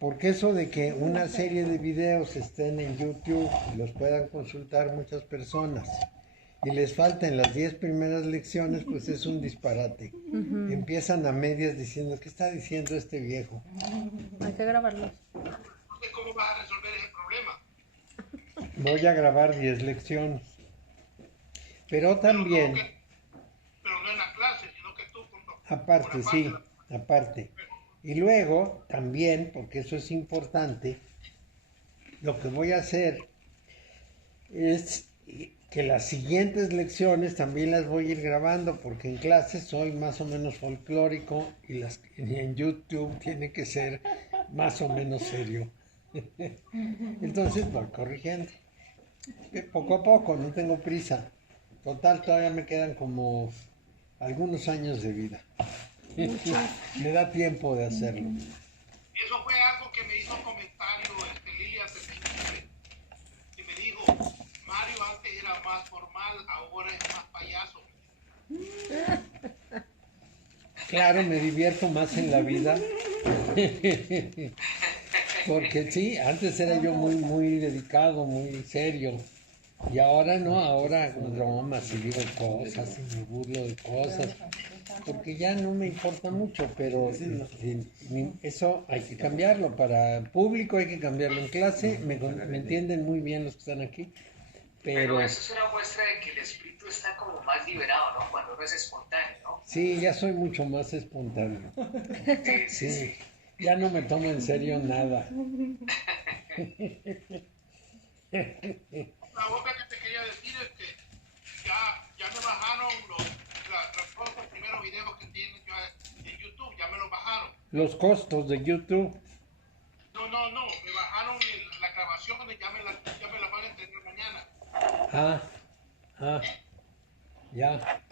Porque eso de que una serie de videos estén en YouTube y los puedan consultar muchas personas y les falten las 10 primeras lecciones, pues es un disparate. Empiezan a medias diciendo, ¿qué está diciendo este viejo? Hay que grabarlos. ¿Cómo vas a resolver ese problema? Voy a grabar 10 lecciones. Pero también, Pero no en la clase, sino que tú aparte, sí, aparte. Y luego, también, porque eso es importante, lo que voy a hacer es que las siguientes lecciones también las voy a ir grabando, porque en clases soy más o menos folclórico y en YouTube tiene que ser más o menos serio. Entonces voy corrigiendo. Poco a poco, no tengo prisa. Total, todavía me quedan como algunos años de vida. Me da tiempo de hacerlo. Y eso fue algo que me hizo comentario Lilia que me dijo, Mario antes era más formal, ahora es más payaso. Claro, me divierto más en la vida. Porque sí, antes era yo muy dedicado, muy serio. Y ahora no, ahora hago bromas y digo cosas y me burlo de cosas. Porque ya no me importa mucho, pero eso hay que cambiarlo. Para público hay que cambiarlo. En clase me entienden muy bien los que están aquí. Pero eso es una muestra de que el espíritu está como más liberado, ¿no? Cuando uno es espontáneo, ¿no? Sí, ya soy mucho más espontáneo. Sí. Ya no me tomo en serio nada. La otra que te quería decir es que ya me bajaron los primeros videos que tienen en YouTube, ya me los bajaron. Los costos de YouTube. No, me bajaron la grabación, ya me la van a entregar mañana. Ya.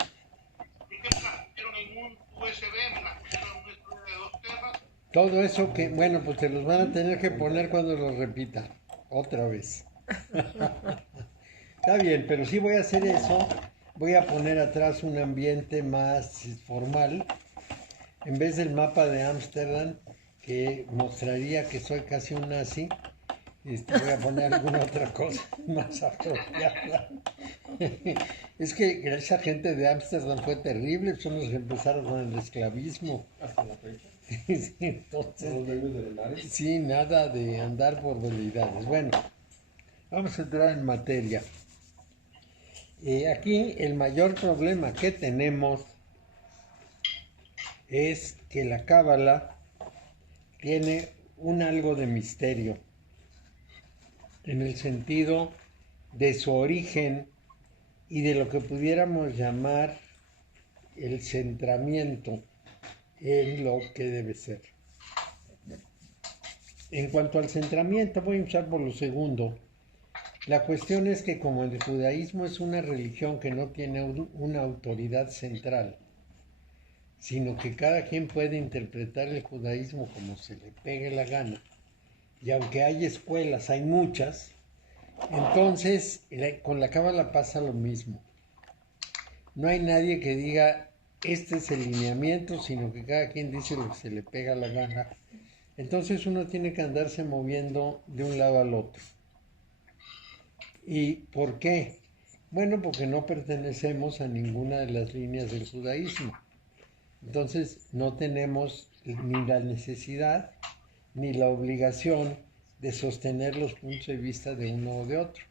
Y que me las pusieron en un USB, me las pusieron en un estudio de 2 teras. Todo eso que, bueno, pues te los van a tener que poner cuando los repita. Otra vez. Está bien, pero sí voy a hacer eso. Voy a poner atrás un ambiente más formal. En vez del mapa de Ámsterdam, que mostraría que soy casi un nazi, voy a poner alguna otra cosa más apropiada. Es que esa gente de Ámsterdam fue terrible, son los que empezaron con el esclavismo. Hasta la fecha. Sí, entonces, Todos debes de dólares. sí, nada de andar por veleidades. Bueno, vamos a entrar en materia. Aquí el mayor problema que tenemos es que la cábala tiene un algo de misterio en el sentido de su origen y de lo que pudiéramos llamar el centramiento en lo que debe ser. En cuanto al centramiento, voy a empezar por lo segundo. La cuestión es que como el judaísmo es una religión que no tiene una autoridad central, sino que cada quien puede interpretar el judaísmo como se le pegue la gana, y aunque hay escuelas, hay muchas, entonces con la cábala pasa lo mismo. No hay nadie que diga, este es el lineamiento, sino que cada quien dice lo que se le pega la gana. Entonces uno tiene que andarse moviendo de un lado al otro. ¿Y por qué? Bueno, porque no pertenecemos a ninguna de las líneas del judaísmo. Entonces no tenemos ni la necesidad ni la obligación de sostener los puntos de vista de uno o de otro,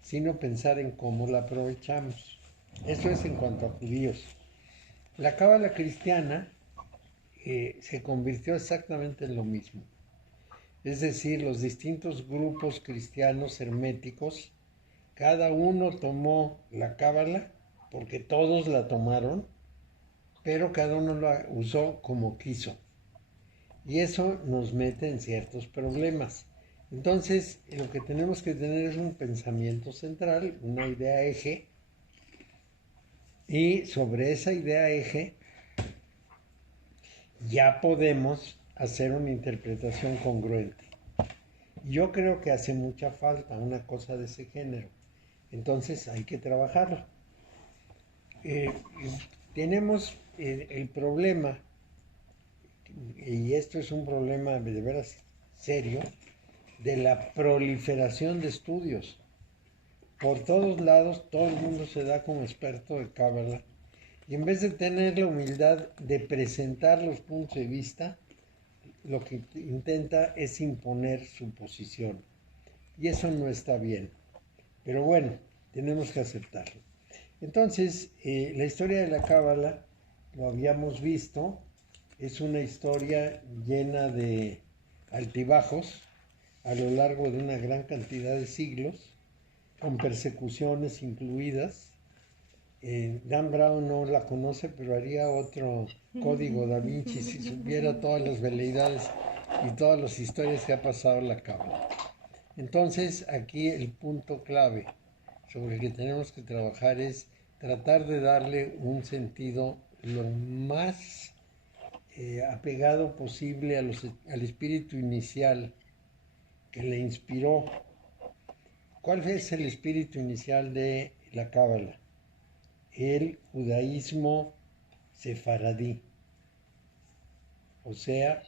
sino pensar en cómo la aprovechamos. Eso es en cuanto a judíos. La cábala cristiana se convirtió exactamente en lo mismo. Es decir, los distintos grupos cristianos herméticos, cada uno tomó la cábala, porque todos la tomaron, pero cada uno la usó como quiso. Y eso nos mete en ciertos problemas. Entonces, lo que tenemos que tener es un pensamiento central, una idea eje, y sobre esa idea eje ya podemos hacer una interpretación congruente. Yo creo que hace mucha falta una cosa de ese género. Entonces hay que trabajarlo. Tenemos el problema, y esto es un problema de veras serio de la proliferación de estudios. Por todos lados, todo el mundo se da como experto de Cábala. Y en vez de tener la humildad de presentar los puntos de vista, lo que intenta es imponer su posición. Y eso no está bien. Pero bueno, tenemos que aceptarlo. Entonces, la historia de la Cábala, lo habíamos visto, es una historia llena de altibajos a lo largo de una gran cantidad de siglos, con persecuciones incluidas. Dan Brown no la conoce, pero haría otro código Da Vinci si supiera todas las veleidades y todas las historias que ha pasado la Cábala. Entonces, aquí el punto clave sobre el que tenemos que trabajar es tratar de darle un sentido lo más apegado posible al espíritu inicial que le inspiró. ¿Cuál es el espíritu inicial de la Cábala? El judaísmo sefaradí, o sea,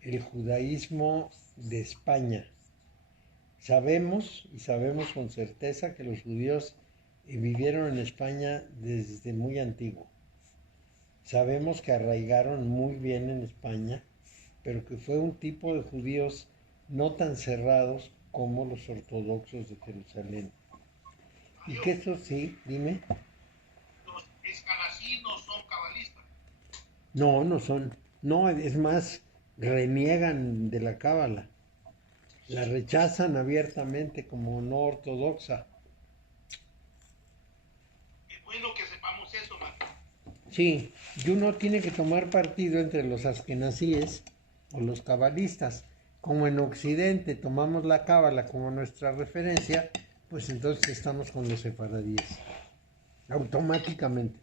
el judaísmo de España. Sabemos con certeza que los judíos vivieron en España desde muy antiguo. Sabemos que arraigaron muy bien en España, pero que fue un tipo de judíos no tan cerrados como los ortodoxos de Jerusalén. Y que eso sí, dime. Los escalasinos son cabalistas. No, no son. No, es más, reniegan de la Cábala. La rechazan abiertamente como no ortodoxa. Es bueno que sepamos eso, Mario. Sí, y uno tiene que tomar partido entre los askenazíes o los cabalistas. Como en Occidente tomamos la Cábala como nuestra referencia, pues entonces estamos con los sefaradíes. Automáticamente.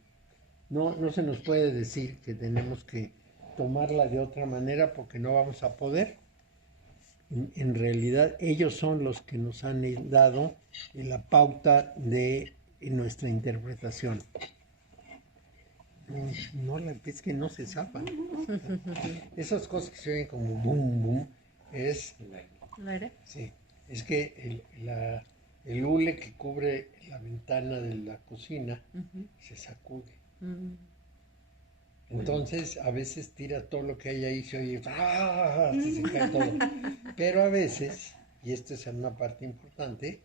No se nos puede decir que tenemos que tomarla de otra manera porque no vamos a poder. En realidad ellos son los que nos han dado la pauta de nuestra interpretación. No, es que no se zapan. Esas cosas que se oyen como boom, boom, es... ¿El aire? Sí, es que el hule que cubre la ventana de la cocina se sacude. Entonces, a veces tira todo lo que hay ahí, se oye, ¡ah! Se cae todo. Pero a veces, y esta es una parte importante,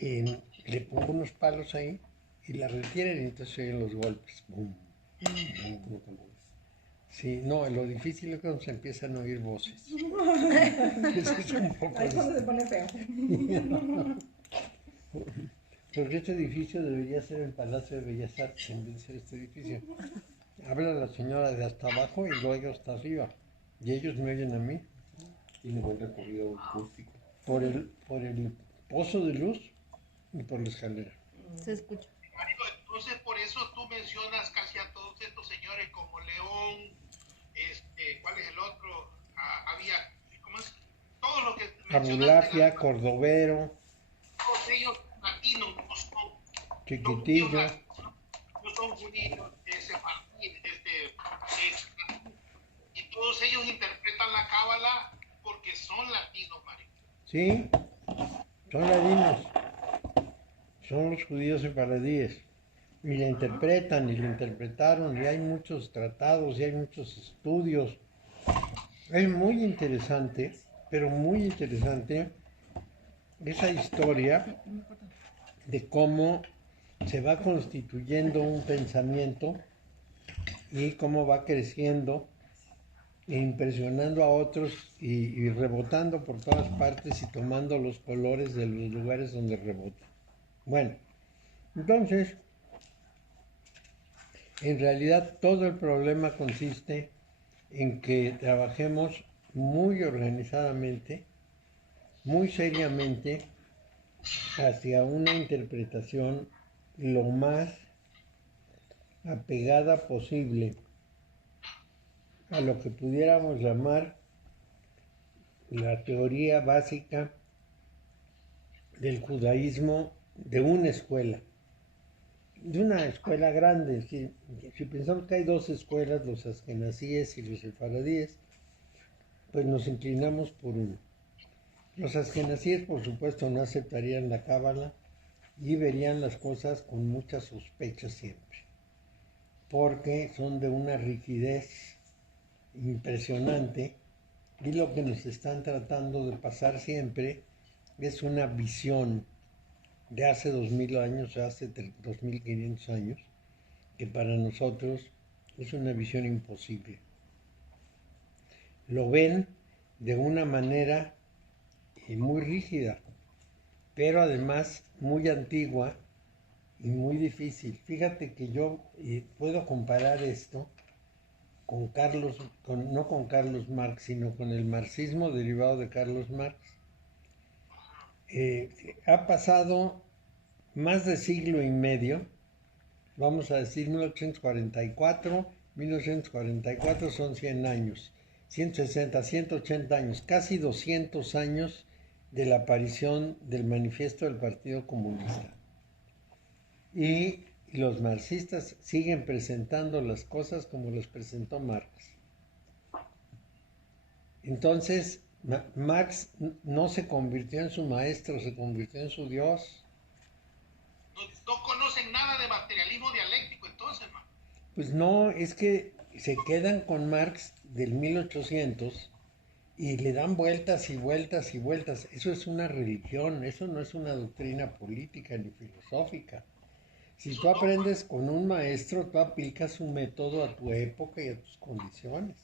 le pongo unos palos ahí y la retiran y entonces se oyen los golpes. ¡Bum! ¡Bum! Sí, no, lo difícil es cuando se empiezan a oír voces. Eso es un poco... Ahí es cuando se pone feo. Porque este edificio debería ser el Palacio de Bellas Artes en vez de ser este edificio. Habla la señora de hasta abajo y luego hasta arriba. Y ellos me oyen a mí. Tiene buen recorrido acústico. Por el pozo de luz y por la escalera. Se escucha. Mario, entonces por eso tú mencionas casi a todos estos señores como León, ¿cuál es el otro? Había, ¿cómo es? Todos los que Abulafia, Cordovero, todos ellos latinos, no son Chiquitillo. no son judíos, y todos ellos interpretan la Cábala porque son latinos, Mario. Sí, son ladinos. Son los judíos sefaradíes. Y la interpretan y la interpretaron y hay muchos tratados y hay muchos estudios. Es muy interesante, pero muy interesante esa historia de cómo se va constituyendo un pensamiento y cómo va creciendo e impresionando a otros y rebotando por todas partes y tomando los colores de los lugares donde rebota. Bueno, entonces, en realidad todo el problema consiste en que trabajemos muy organizadamente, muy seriamente, hacia una interpretación lo más apegada posible a lo que pudiéramos llamar la teoría básica del judaísmo de una escuela grande. Si pensamos que hay dos escuelas, los askenazíes y los sefaradíes, pues nos inclinamos por uno. Los askenazíes, por supuesto, no aceptarían la cábala y verían las cosas con mucha sospecha siempre, porque son de una rigidez impresionante y lo que nos están tratando de pasar siempre es una visión de hace 2000 años, hace 2500 años, que para nosotros es una visión imposible. Lo ven de una manera muy rígida, pero además muy antigua y muy difícil. Fíjate que yo puedo comparar esto con no con Carlos Marx, sino con el marxismo derivado de Carlos Marx. Ha pasado más de siglo y medio, vamos a decir 1944 son 100 años, 160, 180 años, casi 200 años de la aparición del manifiesto del Partido Comunista. Y los marxistas siguen presentando las cosas como las presentó Marx. Entonces, Marx no se convirtió en su maestro, se convirtió en su Dios. No conocen nada de materialismo dialéctico entonces, man. Pues no, es que se quedan con Marx del 1800 y le dan vueltas y vueltas y vueltas. Eso es una religión, eso no es una doctrina política ni filosófica. Si tú aprendes con un maestro, tú aplicas su método a tu época y a tus condiciones.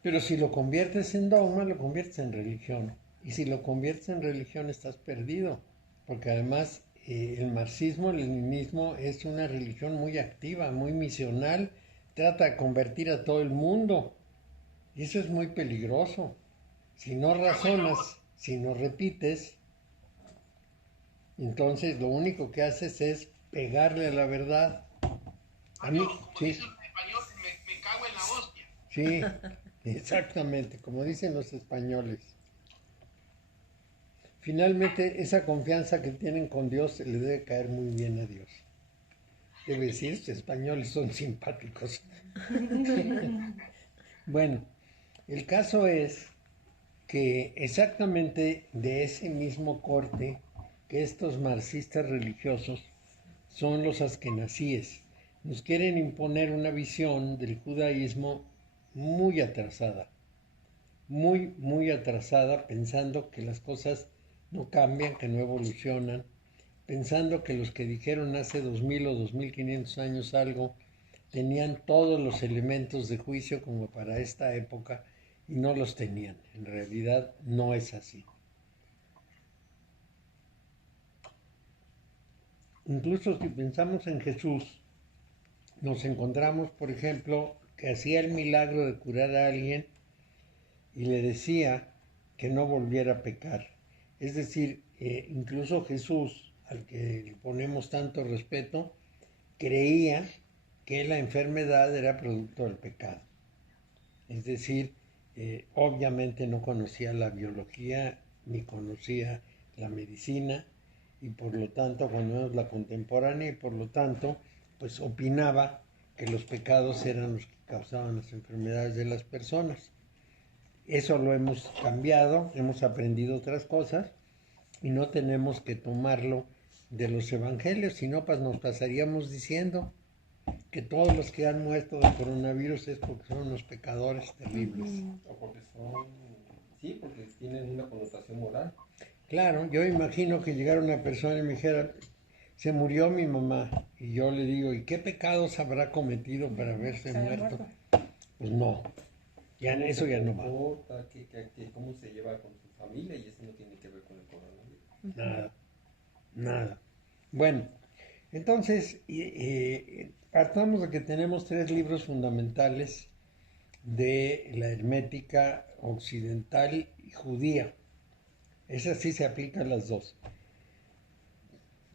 Pero si lo conviertes en dogma, lo conviertes en religión. Y si lo conviertes en religión, estás perdido. Porque además el marxismo-leninismo es una religión muy activa, muy misional. Trata de convertir a todo el mundo. Y eso es muy peligroso. Si no razonas, si no repites, entonces lo único que haces es pegarle a la verdad. A mí, Como dicen en español, me cago en la hostia. Sí, exactamente, como dicen los españoles. Finalmente, esa confianza que tienen con Dios se le debe caer muy bien a Dios. Debe decir, los españoles son simpáticos. Bueno, el caso es que exactamente de ese mismo corte que estos marxistas religiosos son los askenazíes. Nos quieren imponer una visión del judaísmo muy atrasada, muy atrasada, pensando que las cosas no cambian, que no evolucionan, pensando que los que dijeron hace 2000 o 2500 años algo tenían todos los elementos de juicio como para esta época y no los tenían. En realidad no es así. Incluso si pensamos en Jesús, nos encontramos, por ejemplo, que hacía el milagro de curar a alguien y le decía que no volviera a pecar. Es decir, incluso Jesús, al que le ponemos tanto respeto, creía que la enfermedad era producto del pecado. Es decir, obviamente no conocía la biología ni conocía la medicina y por lo tanto, cuando vemos la contemporánea, y por lo tanto, pues opinaba que los pecados eran los que causaban las enfermedades de las personas. Eso lo hemos cambiado, hemos aprendido otras cosas y no tenemos que tomarlo de los evangelios, sino pues nos pasaríamos diciendo que todos los que han muerto de coronavirus es porque son unos pecadores terribles. O porque son... Sí, porque tienen una connotación moral. Claro, yo imagino que llegara una persona y me dijera, se murió mi mamá, y yo le digo, ¿y qué pecados habrá cometido para haberse muerto? Pues no, ya eso ya no va. Importa cómo se lleva con su familia y eso no tiene que ver con el coronavirus. Nada. Bueno, entonces, partamos de que tenemos 3 libros fundamentales de la hermética occidental y judía. Esas sí se aplican las dos.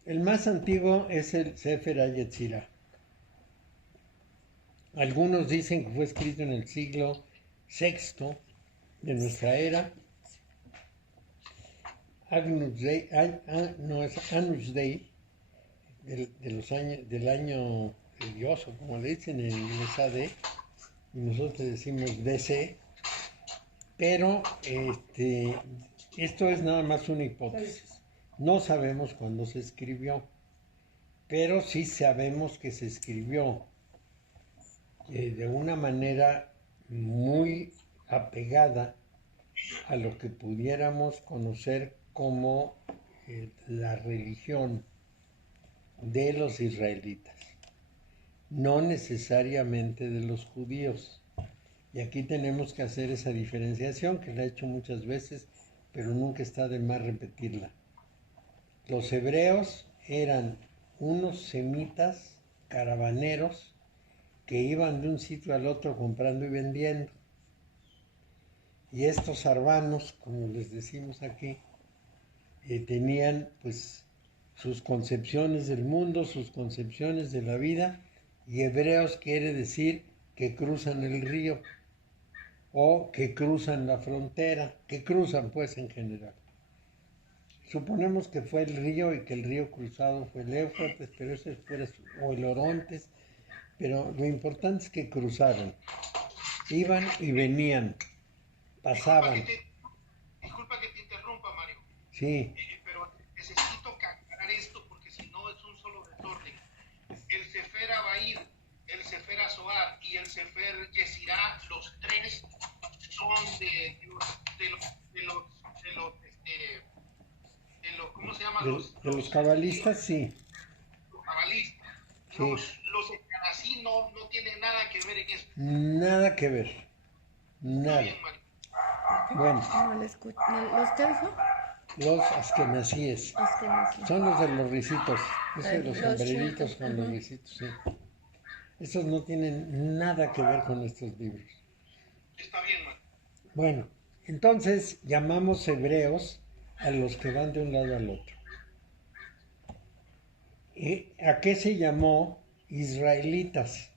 El más antiguo es el Sefer HaYetzirah. Algunos dicen que fue escrito en el siglo VI de nuestra era. Agnus Dei, del año de Dios, o como le dicen en inglés AD, y nosotros decimos DC, Pero esto es nada más una hipótesis. No sabemos cuándo se escribió, pero sí sabemos que se escribió de una manera muy apegada a lo que pudiéramos conocer como la religión de los israelitas, no necesariamente de los judíos. Y aquí tenemos que hacer esa diferenciación, que la he hecho muchas veces, pero nunca está de más repetirla. Los hebreos eran unos semitas caravaneros que iban de un sitio al otro comprando y vendiendo. Y estos arbanos, como les decimos aquí, tenían pues sus concepciones del mundo, sus concepciones de la vida, y hebreos quiere decir que cruzan el río o que cruzan la frontera, que cruzan pues en general. Suponemos que fue el río y que el río cruzado fue el Éufrates, pero eso es o el Orontes, pero lo importante es que cruzaron, iban y venían, pasaban. Disculpa que te interrumpa, Mario. Sí. Pero necesito aclarar esto porque si no es un solo desorden. El Sefer Abair, el Sefer Azoar y el Sefer Yesirá, los tres son de los ¿cómo se llama? De los cabalistas, sí. Los cabalistas. Sí. Los escanasí no tienen nada que ver en esto. Nada que ver. Nada. Bien, Mario. Bueno, No le escucho. ¿Los qué dijo? los askenazíes Askenazí. son los de los risitos, esos de los Los sombreritos chiquitos, con los ajá. risitos, sí. Esos no tienen nada que ver con estos libros. Está bien, Mario. Bueno, entonces llamamos hebreos a los que van de un lado al otro. ¿Y a qué se llamó israelitas?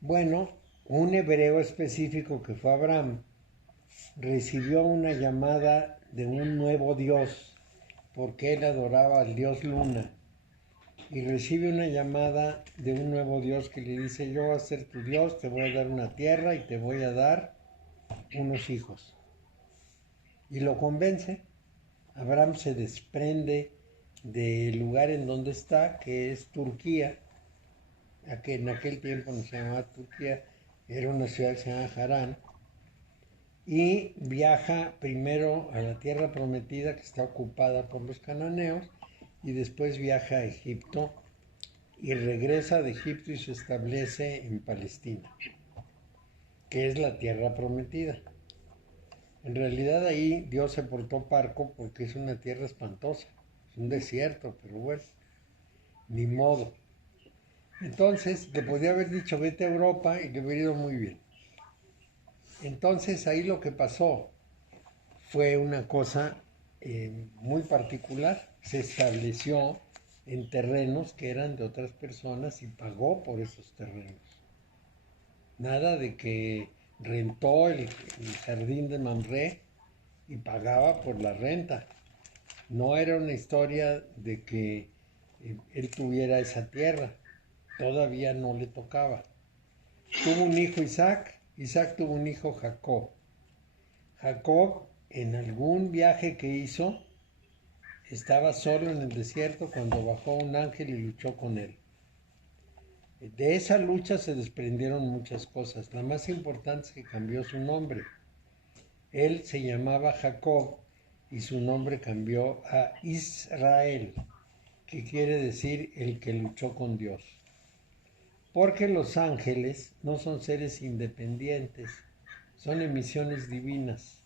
Bueno, un hebreo específico que fue Abraham recibió una llamada de un nuevo Dios, porque él adoraba al Dios Luna, y recibe una llamada de un nuevo Dios que le dice: yo voy a ser tu Dios, te voy a dar una tierra y te voy a dar unos hijos. Y lo convence. Abraham se desprende del lugar en donde está, que es Turquía, que en aquel tiempo no se llamaba Turquía, era una ciudad que se llama Harán, y viaja primero a la tierra prometida, que está ocupada por los cananeos, y después viaja a Egipto y regresa de Egipto y se establece en Palestina, que es la tierra prometida. En realidad ahí Dios se portó parco porque es una tierra espantosa, es un desierto, pero bueno, ni modo. Entonces le podía haber dicho vete a Europa y le hubiera ido muy bien. Entonces ahí lo que pasó fue una cosa muy particular. Se estableció en terrenos que eran de otras personas y pagó por esos terrenos. Nada de que rentó el jardín de Mamre y pagaba por la renta. No era una historia de que él tuviera esa tierra. Todavía no le tocaba. Tuvo un hijo Isaac. Isaac tuvo un hijo Jacob. Jacob, en algún viaje que hizo, estaba solo en el desierto cuando bajó un ángel y luchó con él. De esa lucha se desprendieron muchas cosas. La más importante es que cambió su nombre. Él se llamaba Jacob y su nombre cambió a Israel, que quiere decir el que luchó con Dios. Porque los ángeles no son seres independientes, son emisiones divinas.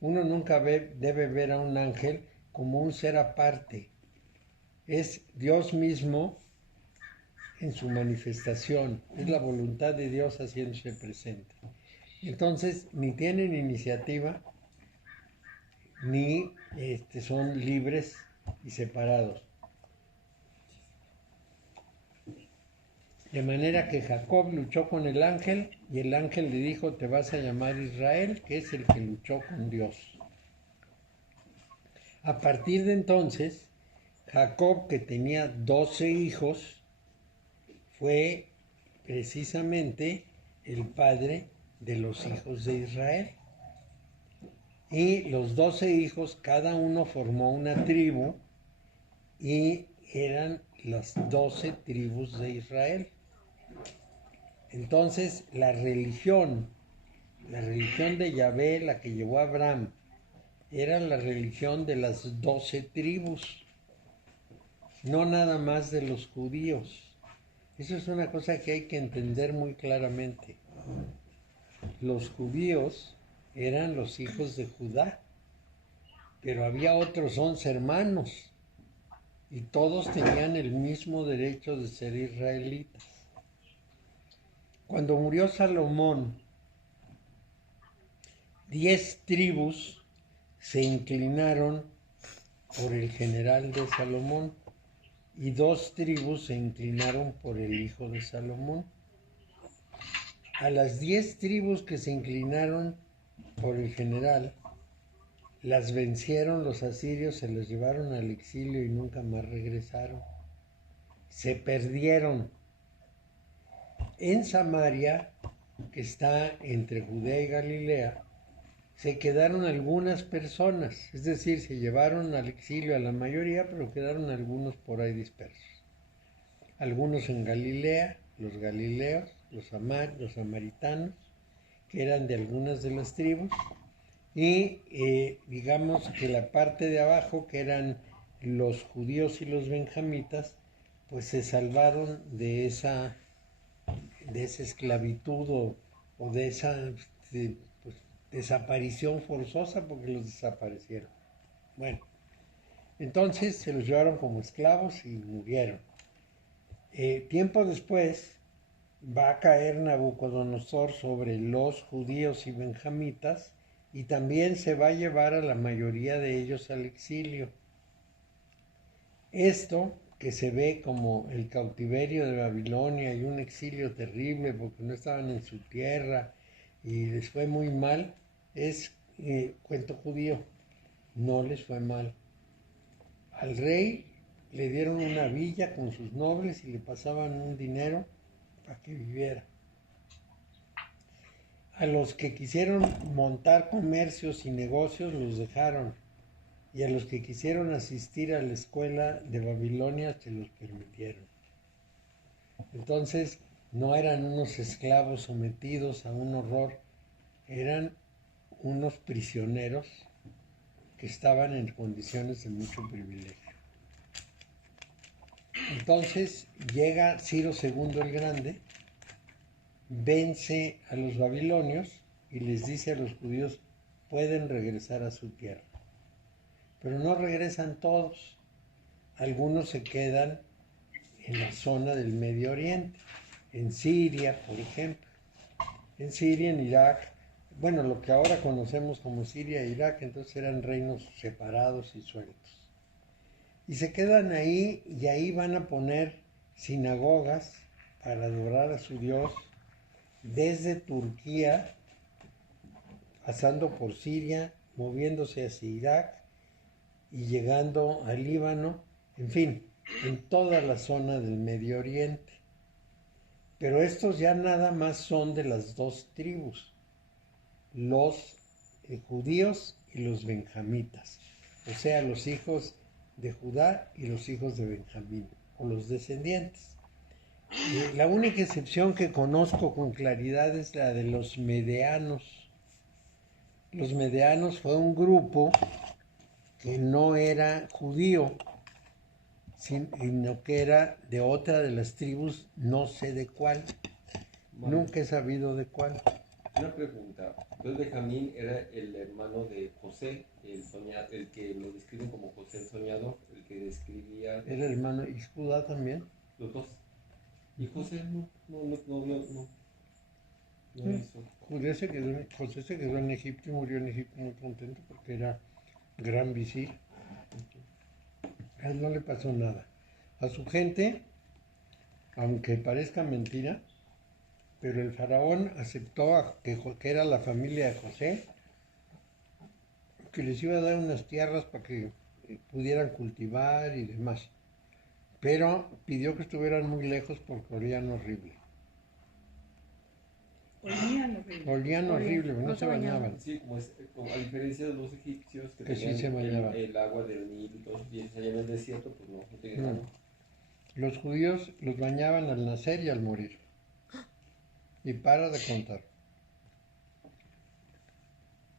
Uno nunca debe ver a un ángel como un ser aparte. Es Dios mismo en su manifestación, es la voluntad de Dios haciéndose presente. Entonces, ni tienen iniciativa, ni son libres y separados. De manera que Jacob luchó con el ángel y el ángel le dijo: te vas a llamar Israel, que es el que luchó con Dios. A partir de entonces, Jacob, que tenía 12 hijos, fue precisamente el padre de los hijos de Israel. Y los 12 hijos, cada uno formó una tribu y eran las 12 tribus de Israel. Entonces la religión de Yahvé, la que llevó a Abraham, era la religión de las 12 tribus, no nada más de los judíos. Eso es una cosa que hay que entender muy claramente. Los judíos eran los hijos de Judá, pero había otros 11 hermanos y todos tenían el mismo derecho de ser israelitas. Cuando murió Salomón, 10 tribus se inclinaron por el general de Salomón y 2 tribus se inclinaron por el hijo de Salomón. A las 10 tribus que se inclinaron por el general, las vencieron los asirios, se los llevaron al exilio y nunca más regresaron. Se perdieron. En Samaria, que está entre Judea y Galilea, se quedaron algunas personas, es decir, se llevaron al exilio a la mayoría, pero quedaron algunos por ahí dispersos. Algunos en Galilea, los galileos, los samaritanos, que eran de algunas de las tribus, y digamos que la parte de abajo, que eran los judíos y los benjamitas, pues se salvaron de esa esclavitud o de esa pues, desaparición forzosa, porque los desaparecieron. Bueno, entonces se los llevaron como esclavos y murieron. Tiempo después va a caer Nabucodonosor sobre los judíos y benjamitas y también se va a llevar a la mayoría de ellos al exilio. Esto, que se ve como el cautiverio de Babilonia y un exilio terrible porque no estaban en su tierra y les fue muy mal, es cuento judío. No les fue mal. Al rey le dieron una villa con sus nobles y le pasaban un dinero para que viviera. A los que quisieron montar comercios y negocios los dejaron, y a los que quisieron asistir a la escuela de Babilonia se los permitieron. Entonces no eran unos esclavos sometidos a un horror, eran unos prisioneros que estaban en condiciones de mucho privilegio. Entonces llega Ciro II el Grande, vence a los babilonios y les dice a los judíos: pueden regresar a su tierra. Pero no regresan todos. Algunos se quedan en la zona del Medio Oriente, en Siria, por ejemplo. En Siria, en Irak, bueno, lo que ahora conocemos como Siria e Irak, entonces eran reinos separados y sueltos. Y se quedan ahí y ahí van a poner sinagogas para adorar a su Dios, desde Turquía, pasando por Siria, moviéndose hacia Irak y llegando al Líbano, en fin, en toda la zona del Medio Oriente. Pero estos ya nada más son de las 2 tribus, los judíos y los benjamitas, o sea, los hijos de Judá y los hijos de Benjamín, o los descendientes. La única excepción que conozco con claridad es la de los medeanos. Los medeanos fue un grupo que no era judío, sino que era de otra de las tribus, no sé de cuál. Bueno, nunca he sabido de cuál. Una pregunta. Entonces Benjamín era el hermano de José, el que lo describen como José el soñador, el que describía... Era el hermano, y Judá también. Los dos. Y José no hizo. José se quedó en Egipto y murió en Egipto muy contento porque era gran visir. A él no le pasó nada. A su gente, aunque parezca mentira, pero el faraón aceptó que era la familia de José, que les iba a dar unas tierras para que pudieran cultivar y demás. Pero pidió que estuvieran muy lejos porque olían horrible. Olían horrible, no no se se bañaban. bañaban. Sí, como a diferencia de los egipcios que Que sí tenían se bañaban. el agua del Nilo y todo eso, y ellos allá en el desierto, pues no tenían No. agua. Los judíos los bañaban al nacer y al morir. Y para de contar.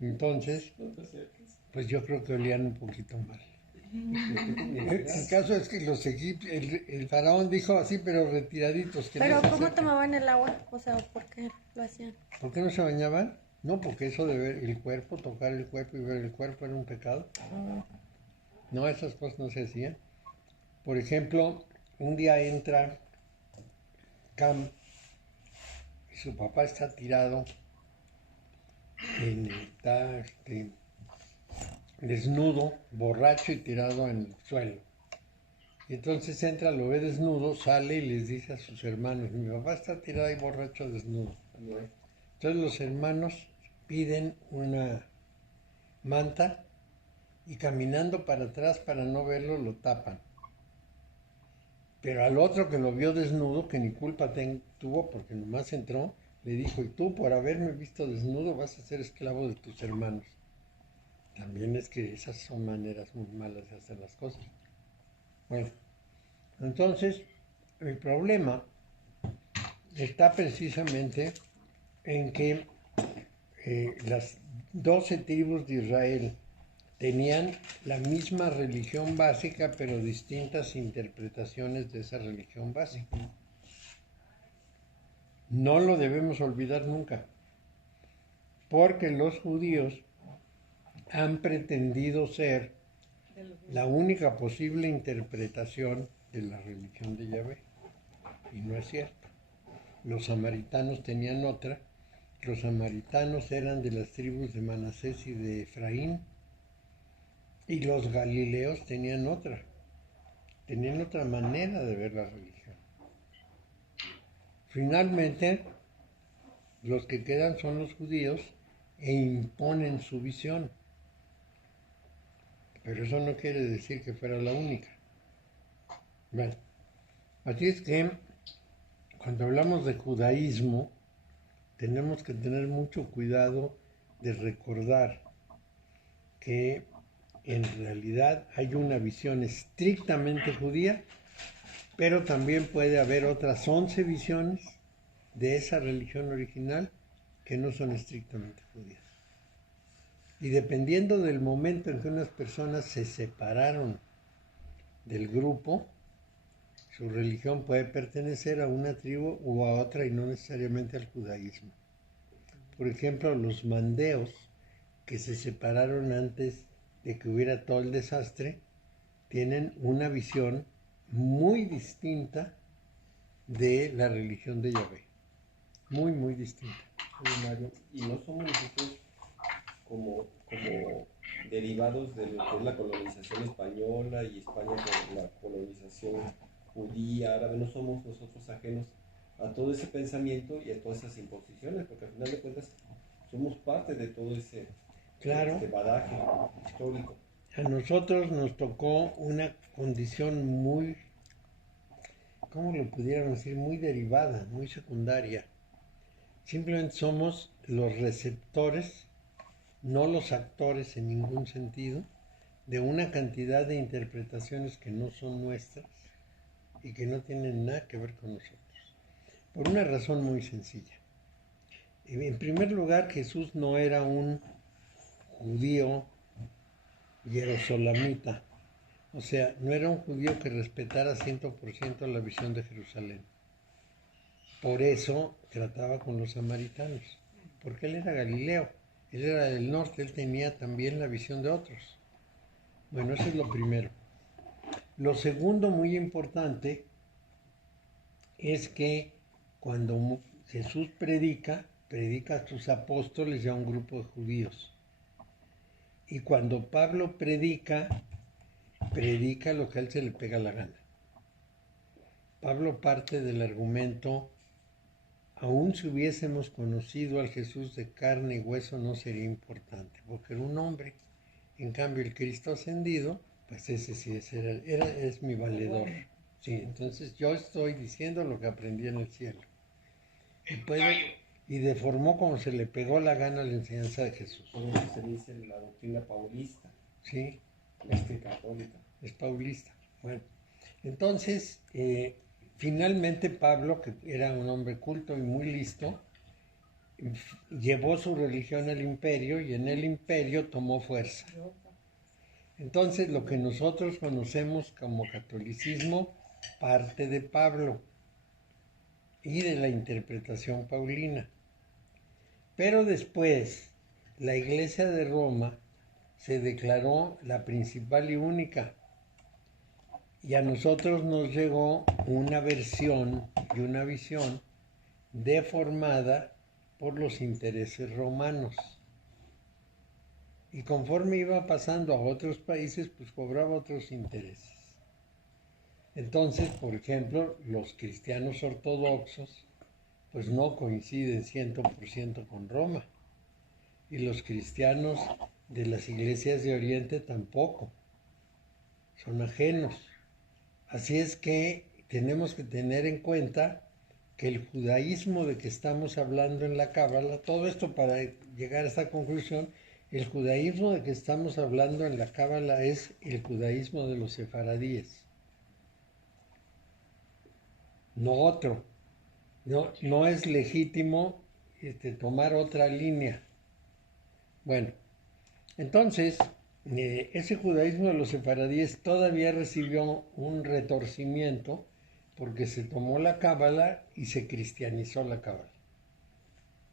Entonces, No te acerques. pues yo creo que olían un poquito mal. ¿Qué El caso es que los egipcios, el faraón dijo así, pero retiraditos. Que Pero no se ¿cómo acerquen. tomaban el agua? O sea, ¿por qué lo hacían? ¿Por qué no se bañaban? No, porque eso de ver el cuerpo, tocar el cuerpo y ver el cuerpo era un pecado. No, esas cosas no se hacían. Por ejemplo, un día entra Cam y su papá está tirado, está desnudo, borracho y tirado en el suelo. Y entonces entra, lo ve desnudo, sale y les dice a sus hermanos, mi papá está tirado y borracho desnudo. Entonces los hermanos piden una manta y caminando para atrás para no verlo lo tapan. Pero al otro que lo vio desnudo, que ni culpa tuvo porque nomás entró, le dijo, y tú por haberme visto desnudo vas a ser esclavo de tus hermanos. También es que esas son maneras muy malas de hacer las cosas. Bueno, entonces el problema está precisamente en que las 12 tribus de Israel tenían la misma religión básica, pero distintas interpretaciones de esa religión básica. No lo debemos olvidar nunca, porque los judíos han pretendido ser la única posible interpretación de la religión de Yahvé, y no es cierto. Los samaritanos tenían otra. Los samaritanos eran de las tribus de Manasés y de Efraín, y los galileos tenían otra manera de ver la religión. Finalmente, los que quedan son los judíos e imponen su visión. Pero eso no quiere decir que fuera la única. Bueno, así es que cuando hablamos de judaísmo, tenemos que tener mucho cuidado de recordar que en realidad hay una visión estrictamente judía, pero también puede haber otras 11 visiones de esa religión original que no son estrictamente judías. Y dependiendo del momento en que unas personas se separaron del grupo, su religión puede pertenecer a una tribu o a otra y no necesariamente al judaísmo. Por ejemplo, los mandeos, que se separaron antes de que hubiera todo el desastre, tienen una visión muy distinta de la religión de Yahvé. Muy, muy distinta. Oye, Mario, y no somos nosotros como derivados de lo que es la colonización española y España con la colonización judía, árabe, no somos nosotros ajenos a todo ese pensamiento y a todas esas imposiciones, porque al final de cuentas somos parte de todo ese bagaje histórico. A nosotros nos tocó una condición muy, ¿cómo lo pudiéramos decir? Muy derivada, muy secundaria. Simplemente somos los receptores, no los actores en ningún sentido, de una cantidad de interpretaciones que no son nuestras y que no tienen nada que ver con nosotros. Por una razón muy sencilla. En primer lugar, Jesús no era un judío jerosolamita, o sea, no era un judío que respetara 100% la visión de Jerusalén. Por eso trataba con los samaritanos, porque él era galileo, él era del norte, él tenía también la visión de otros. Bueno, eso es lo primero. Lo segundo, muy importante, es que cuando Jesús predica a sus apóstoles y a un grupo de judíos. Y cuando Pablo predica lo que a él se le pega la gana. Pablo parte del argumento, aun si hubiésemos conocido al Jesús de carne y hueso no sería importante, porque era un hombre. En cambio, el Cristo ascendido, pues ese sí es mi valedor. Sí, entonces yo estoy diciendo lo que aprendí en el cielo. y deformó como se le pegó la gana la enseñanza de Jesús. Por eso se dice la doctrina paulista, ¿Sí? católica. Es paulista. Bueno, entonces, finalmente Pablo, que era un hombre culto y muy listo, llevó su religión al imperio y en el imperio tomó fuerza. Entonces, lo que nosotros conocemos como catolicismo parte de Pablo y de la interpretación paulina. Pero después, la Iglesia de Roma se declaró la principal y única. Y a nosotros nos llegó una versión y una visión deformada por los intereses romanos. Y conforme iba pasando a otros países, pues cobraba otros intereses. Entonces, por ejemplo, los cristianos ortodoxos, pues no coinciden 100% con Roma. Y los cristianos de las iglesias de Oriente tampoco. Son ajenos. Así es que tenemos que tener en cuenta que el judaísmo de que estamos hablando en la Cábala, todo esto para llegar a esta conclusión, el judaísmo de que estamos hablando en la Cábala es el judaísmo de los sefaradíes, no otro. No es legítimo tomar otra línea. Bueno, entonces, ese judaísmo de los sefaradíes todavía recibió un retorcimiento porque se tomó la Cábala y se cristianizó la Cábala.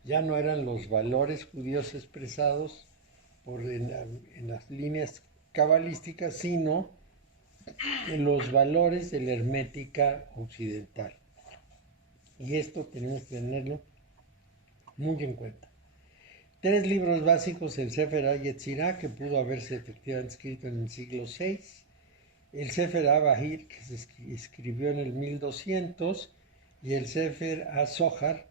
Ya no eran los valores judíos expresados en las líneas cabalísticas, sino en los valores de la hermética occidental. Y esto tenemos que tenerlo muy en cuenta. 3 libros básicos: el Sefer HaYetzirah, que pudo haberse efectivamente escrito en el siglo VI, el Sefer HaBahir, que se escribió en el 1200, y el Sefer HaZohar,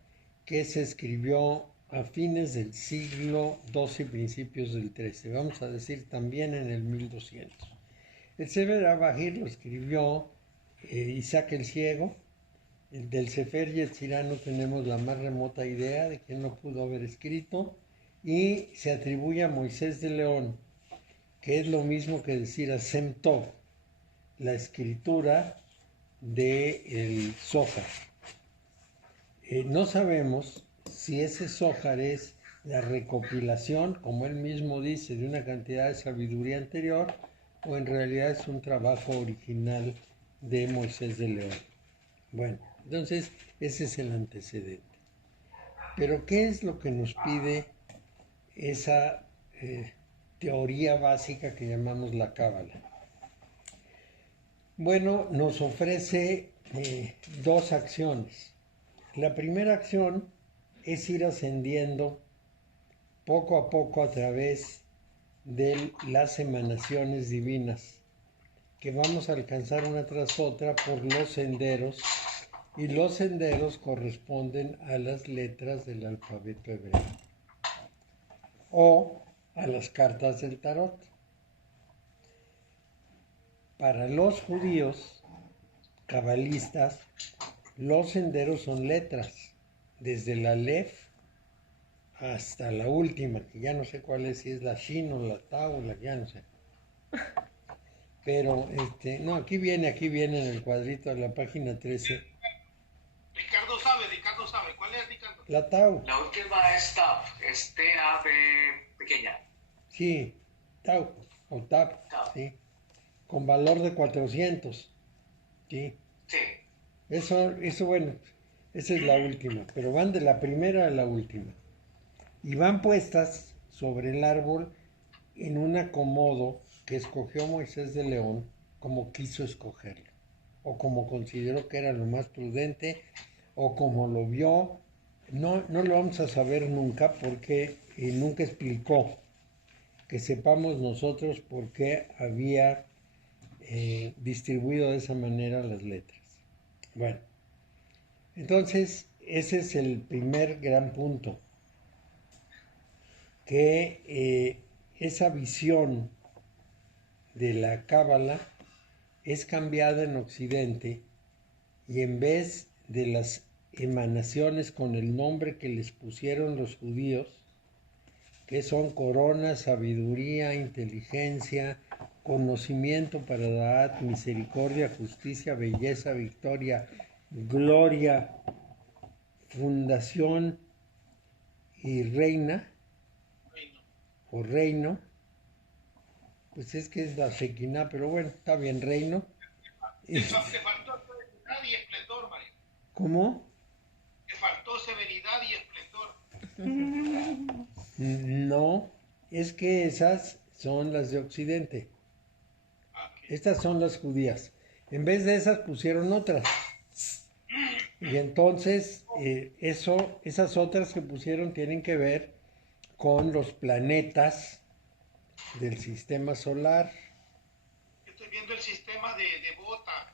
que se escribió a fines del siglo XII y principios del XIII, vamos a decir también en el 1200. El Sefer HaBahir lo escribió Isaac el Ciego. El del Sefer Yetzirah no tenemos la más remota idea de quién lo pudo haber escrito, y se atribuye a Moisés de León, que es lo mismo que decir a Sem Tov, la escritura del Zohar. No sabemos si ese Zohar es la recopilación, como él mismo dice, de una cantidad de sabiduría anterior, o en realidad es un trabajo original de Moisés de León. Bueno, entonces ese es el antecedente. Pero ¿qué es lo que nos pide esa teoría básica que llamamos la Cábala? Bueno, nos ofrece 2 acciones. La primera acción es ir ascendiendo poco a poco a través de las emanaciones divinas, que vamos a alcanzar una tras otra por los senderos, y los senderos corresponden a las letras del alfabeto hebreo o a las cartas del tarot. Para los judíos cabalistas, los senderos son letras, desde la Aleph hasta la última, que ya no sé cuál es, si es la Shin o la Tau, ya no sé. Pero, no, aquí viene en el cuadrito de la página 13. Ricardo sabe. ¿Cuál es, Ricardo? La Tau. La última es TAP, es T-A-B pequeña. Sí, Tau, o TAP, sí, con valor de 400, sí. Sí. Eso, bueno, esa es la última, pero van de la primera a la última. Y van puestas sobre el árbol en un acomodo que escogió Moisés de León como quiso escogerlo, o como consideró que era lo más prudente, o como lo vio. No lo vamos a saber nunca, porque nunca explicó, que sepamos nosotros por qué había distribuido de esa manera las letras. Bueno, entonces ese es el primer gran punto, que esa visión de la Cábala es cambiada en Occidente, y en vez de las emanaciones con el nombre que les pusieron los judíos, que son corona, sabiduría, inteligencia, conocimiento para Daat, misericordia, justicia, belleza, victoria, gloria, fundación y reina, o reino, pues es que es la Shekinah, pero bueno, está bien, reino. Te faltó severidad y esplendor, María. ¿Cómo? Te faltó severidad y esplendor. No, es que esas son las de Occidente. Estas son las judías. En vez de esas pusieron otras. Y entonces esas otras que pusieron tienen que ver con los planetas del sistema solar. Estoy viendo el sistema de Bota,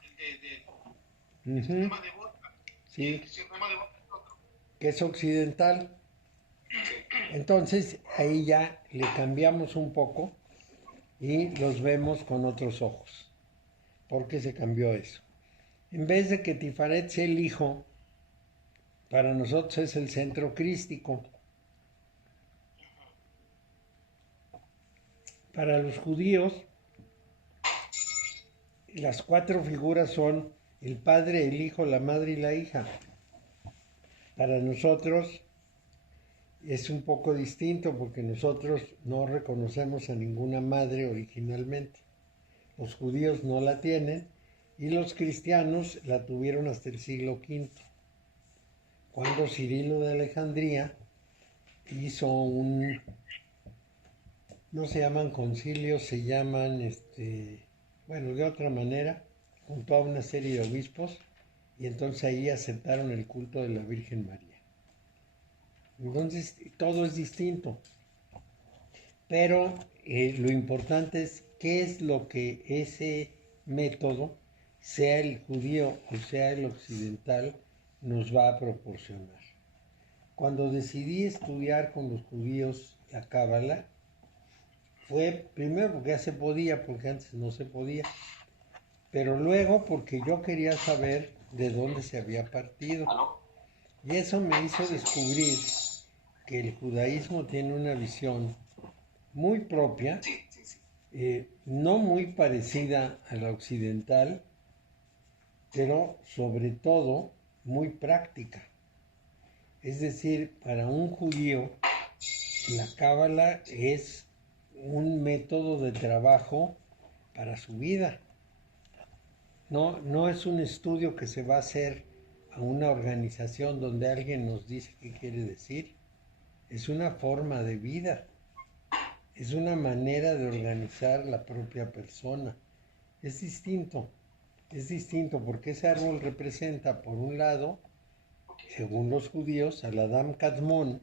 Ujú. sistema de Bota. Sí, El sistema de Bota es otro. que es occidental. Entonces ahí ya le cambiamos un poco y los vemos con otros ojos. ¿Por qué se cambió eso? En vez de que Tifaret sea el hijo, para nosotros es el centro crístico. Para los judíos, las 4 figuras son el padre, el hijo, la madre y la hija. Para nosotros es un poco distinto porque nosotros no reconocemos a ninguna madre originalmente. Los judíos no la tienen y los cristianos la tuvieron hasta el siglo V, cuando Cirilo de Alejandría hizo no se llaman concilios, se llaman, bueno, de otra manera, juntó a una serie de obispos y entonces ahí aceptaron el culto de la Virgen María. Entonces todo es distinto, pero lo importante es qué es lo que ese método, sea el judío o sea el occidental, nos va a proporcionar. Cuando decidí estudiar con los judíos la Cábala, fue primero porque ya se podía, porque antes no se podía, pero luego porque yo quería saber de dónde se había partido. Y eso me hizo descubrir que el judaísmo tiene una visión muy propia, no muy parecida a la occidental, pero sobre todo muy práctica. Es decir, para un judío, la Cábala es un método de trabajo para su vida. No es un estudio que se va a hacer a una organización donde alguien nos dice qué quiere decir. Es una forma de vida. Es una manera de organizar la propia persona. Es distinto porque ese árbol representa, por un lado, según los judíos, al Adam Kadmon,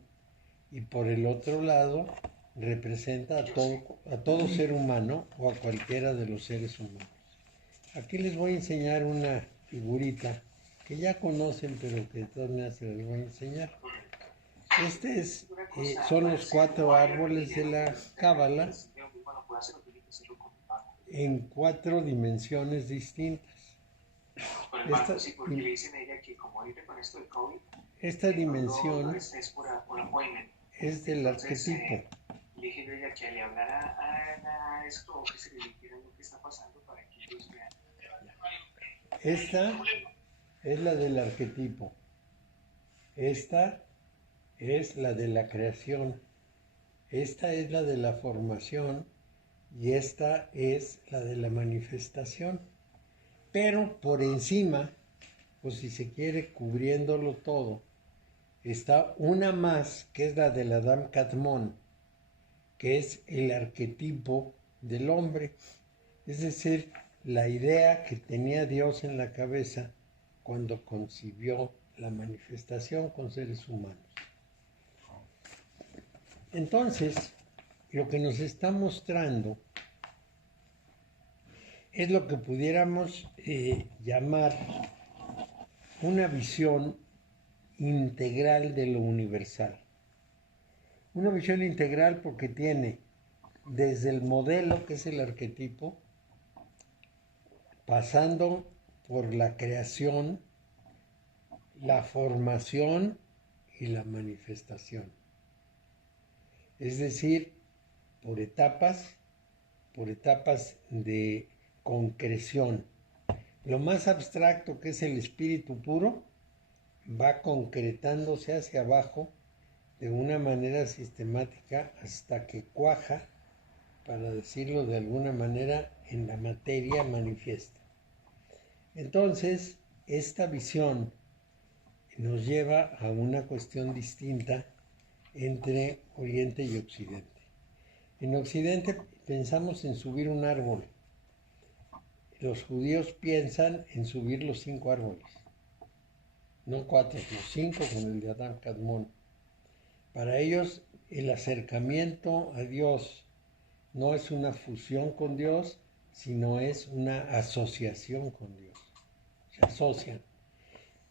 y por el otro lado representa a todo ser humano o a cualquiera de los seres humanos. Aquí les voy a enseñar una figurita que ya conocen, pero que de todas maneras se les voy a enseñar. Son los 4 árboles de la Cábala en 4 dimensiones distintas. Esta dimensión es del arquetipo. Esta es la del arquetipo. Esta es la de la creación. Esta es la de la formación y esta es la de la manifestación. Pero por encima, pues si se quiere, cubriéndolo todo, está una más, que es la del Adam Kadmon, que es el arquetipo del hombre. Es decir, la idea que tenía Dios en la cabeza cuando concibió la manifestación con seres humanos. Entonces, lo que nos está mostrando es lo que pudiéramos llamar una visión integral de lo universal. Una visión integral porque tiene desde el modelo, que es el arquetipo, pasando por la creación, la formación y la manifestación. Es decir, por etapas de concreción. Lo más abstracto, que es el espíritu puro, va concretándose hacia abajo de una manera sistemática hasta que cuaja, para decirlo de alguna manera, en la materia manifiesta. Entonces, esta visión nos lleva a una cuestión distinta entre Oriente y Occidente. En Occidente pensamos en subir un árbol. Los judíos piensan en subir los 5 árboles. No 4, los 5 con el de Adán Kadmón. Para ellos el acercamiento a Dios no es una fusión con Dios, sino es una asociación con Dios. Se asocian.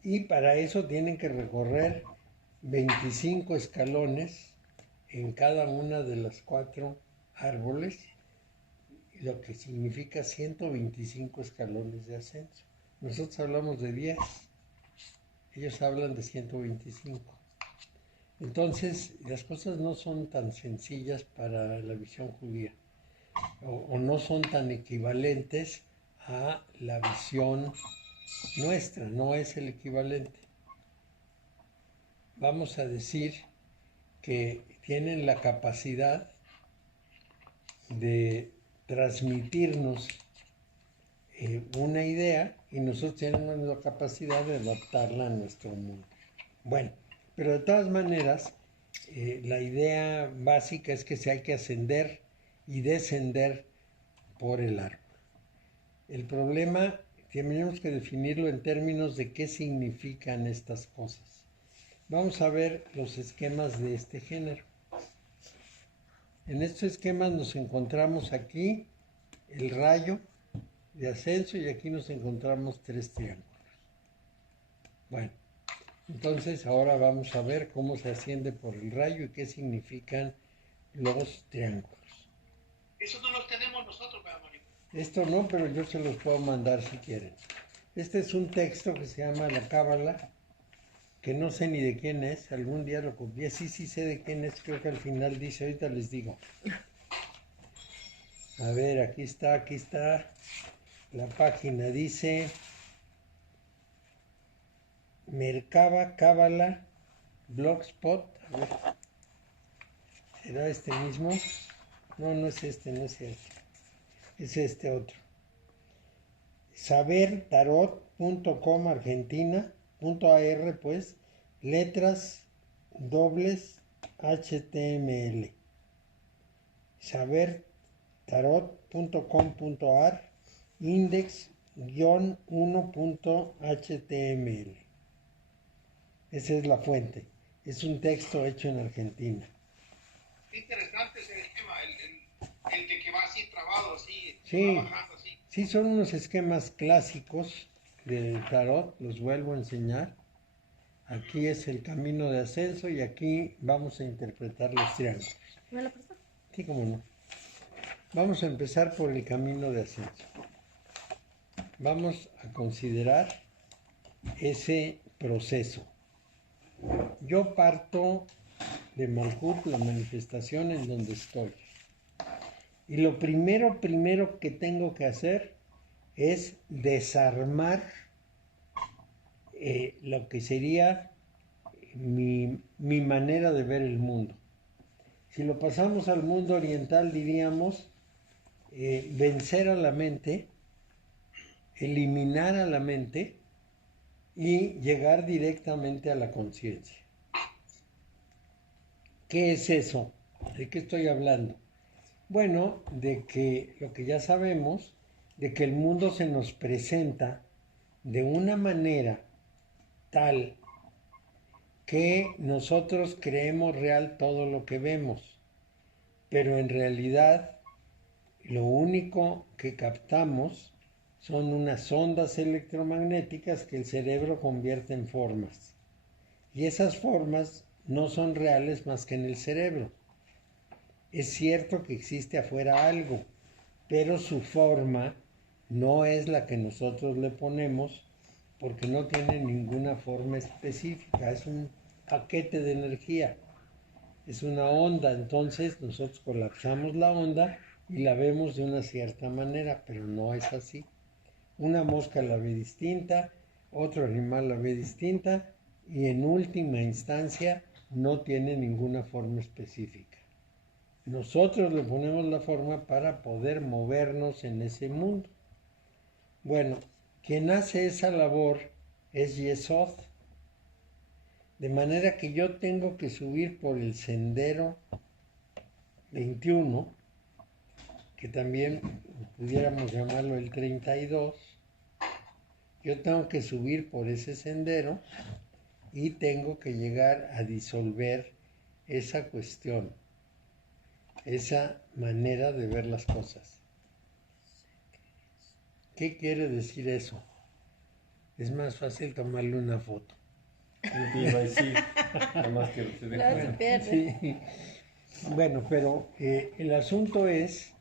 Y para eso tienen que recorrer 25 escalones en cada una de las 4 árboles, lo que significa 125 escalones de ascenso. Nosotros hablamos de 10, ellos hablan de 125. Entonces, las cosas no son tan sencillas para la visión judía, o no son tan equivalentes a la visión nuestra, no es el equivalente. Vamos a decir que tienen la capacidad de transmitirnos una idea y nosotros tenemos la capacidad de adaptarla a nuestro mundo. Bueno, pero de todas maneras, la idea básica es que se hay que ascender y descender por el árbol. El problema tenemos que definirlo en términos de qué significan estas cosas. Vamos a ver los esquemas de este género. En estos esquemas nos encontramos aquí el rayo de ascenso y aquí nos encontramos 3 triángulos. Bueno, entonces ahora vamos a ver cómo se asciende por el rayo y qué significan los triángulos. Eso no los tenemos nosotros, ¿verdad, Mónica? Esto no, pero yo se los puedo mandar si quieren. Este es un texto que se llama la Cábala, que no sé ni de quién es, algún día lo copié, sí sé de quién es, creo que al final dice, ahorita les digo. A ver, aquí está la página, dice Merkaba Cábala Blogspot, a ver, ¿será este mismo? No, no es este, es este otro. Sabertarot.com Argentina, .ar pues, letras dobles HTML. Sabertarot.com.ar index-1.html. Esa es la fuente. Es un texto hecho en Argentina. Qué interesante ese esquema, el de que va así trabado, así, Sí. va bajando así. Sí, son unos esquemas clásicos del tarot, los vuelvo a enseñar. Aquí es el camino de ascenso y aquí vamos a interpretar los triángulos. ¿Me lo prestó? Sí, cómo no. Vamos a empezar por el camino de ascenso. Vamos a considerar ese proceso. Yo parto de Malhut, la manifestación en donde estoy. Y lo primero que tengo que hacer es desarmar lo que sería mi manera de ver el mundo. Si lo pasamos al mundo oriental, diríamos vencer a la mente, eliminar a la mente y llegar directamente a la conciencia. ¿Qué es eso? ¿De qué estoy hablando? Bueno, de que lo que ya sabemos, de que el mundo se nos presenta de una manera tal que nosotros creemos real todo lo que vemos, pero en realidad lo único que captamos son unas ondas electromagnéticas que el cerebro convierte en formas. Y esas formas no son reales más que en el cerebro. Es cierto que existe afuera algo, pero su forma no es la que nosotros le ponemos porque no tiene ninguna forma específica, es un paquete de energía, es una onda, entonces nosotros colapsamos la onda y la vemos de una cierta manera, pero no es así. Una mosca la ve distinta, otro animal la ve distinta y en última instancia no tiene ninguna forma específica. Nosotros le ponemos la forma para poder movernos en ese mundo. Bueno, quien hace esa labor es Yesod. De manera que yo tengo que subir por el sendero 21, que también pudiéramos llamarlo el 32. Yo tengo que subir por ese sendero y tengo que llegar a disolver esa cuestión, esa manera de ver las cosas. ¿Qué quiere decir eso? Es más fácil tomarle una foto. Yo te iba a decir, nada más que se No, deja. se pierde. Sí. Bueno, pero el asunto es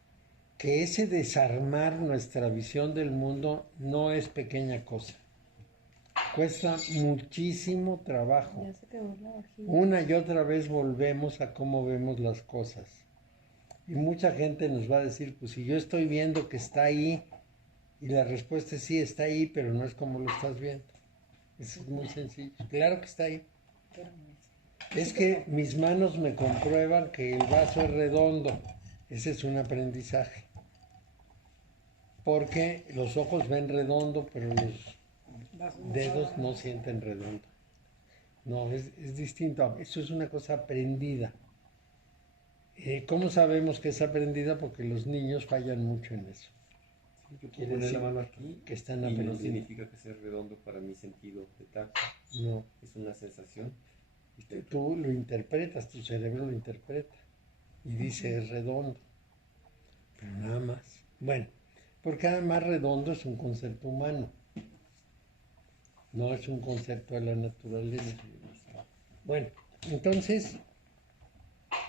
que ese desarmar nuestra visión del mundo no es pequeña cosa. Cuesta muchísimo trabajo. Ya se quedó la vajilla. Una y otra vez volvemos a cómo vemos las cosas. Y mucha gente nos va a decir, pues si yo estoy viendo que está ahí, y la respuesta es sí, está ahí, pero no es como lo estás viendo. Eso es muy sencillo. Claro que está ahí. Es que mis manos me comprueban que el vaso es redondo. Ese es un aprendizaje. Porque los ojos ven redondo, pero los dedos no sienten redondo. No, es distinto. Eso es una cosa aprendida. ¿Cómo sabemos que es aprendida? Porque los niños fallan mucho en eso. Yo puedo Quiere poner decir la mano aquí que están y no aprendiendo. significa que sea redondo para mi sentido de tacto. No. Es una sensación. Tú lo interpretas, tu cerebro lo interpreta y dice es redondo, pero nada más. Bueno, porque además redondo es un concepto humano, no es un concepto de la naturaleza. Bueno, entonces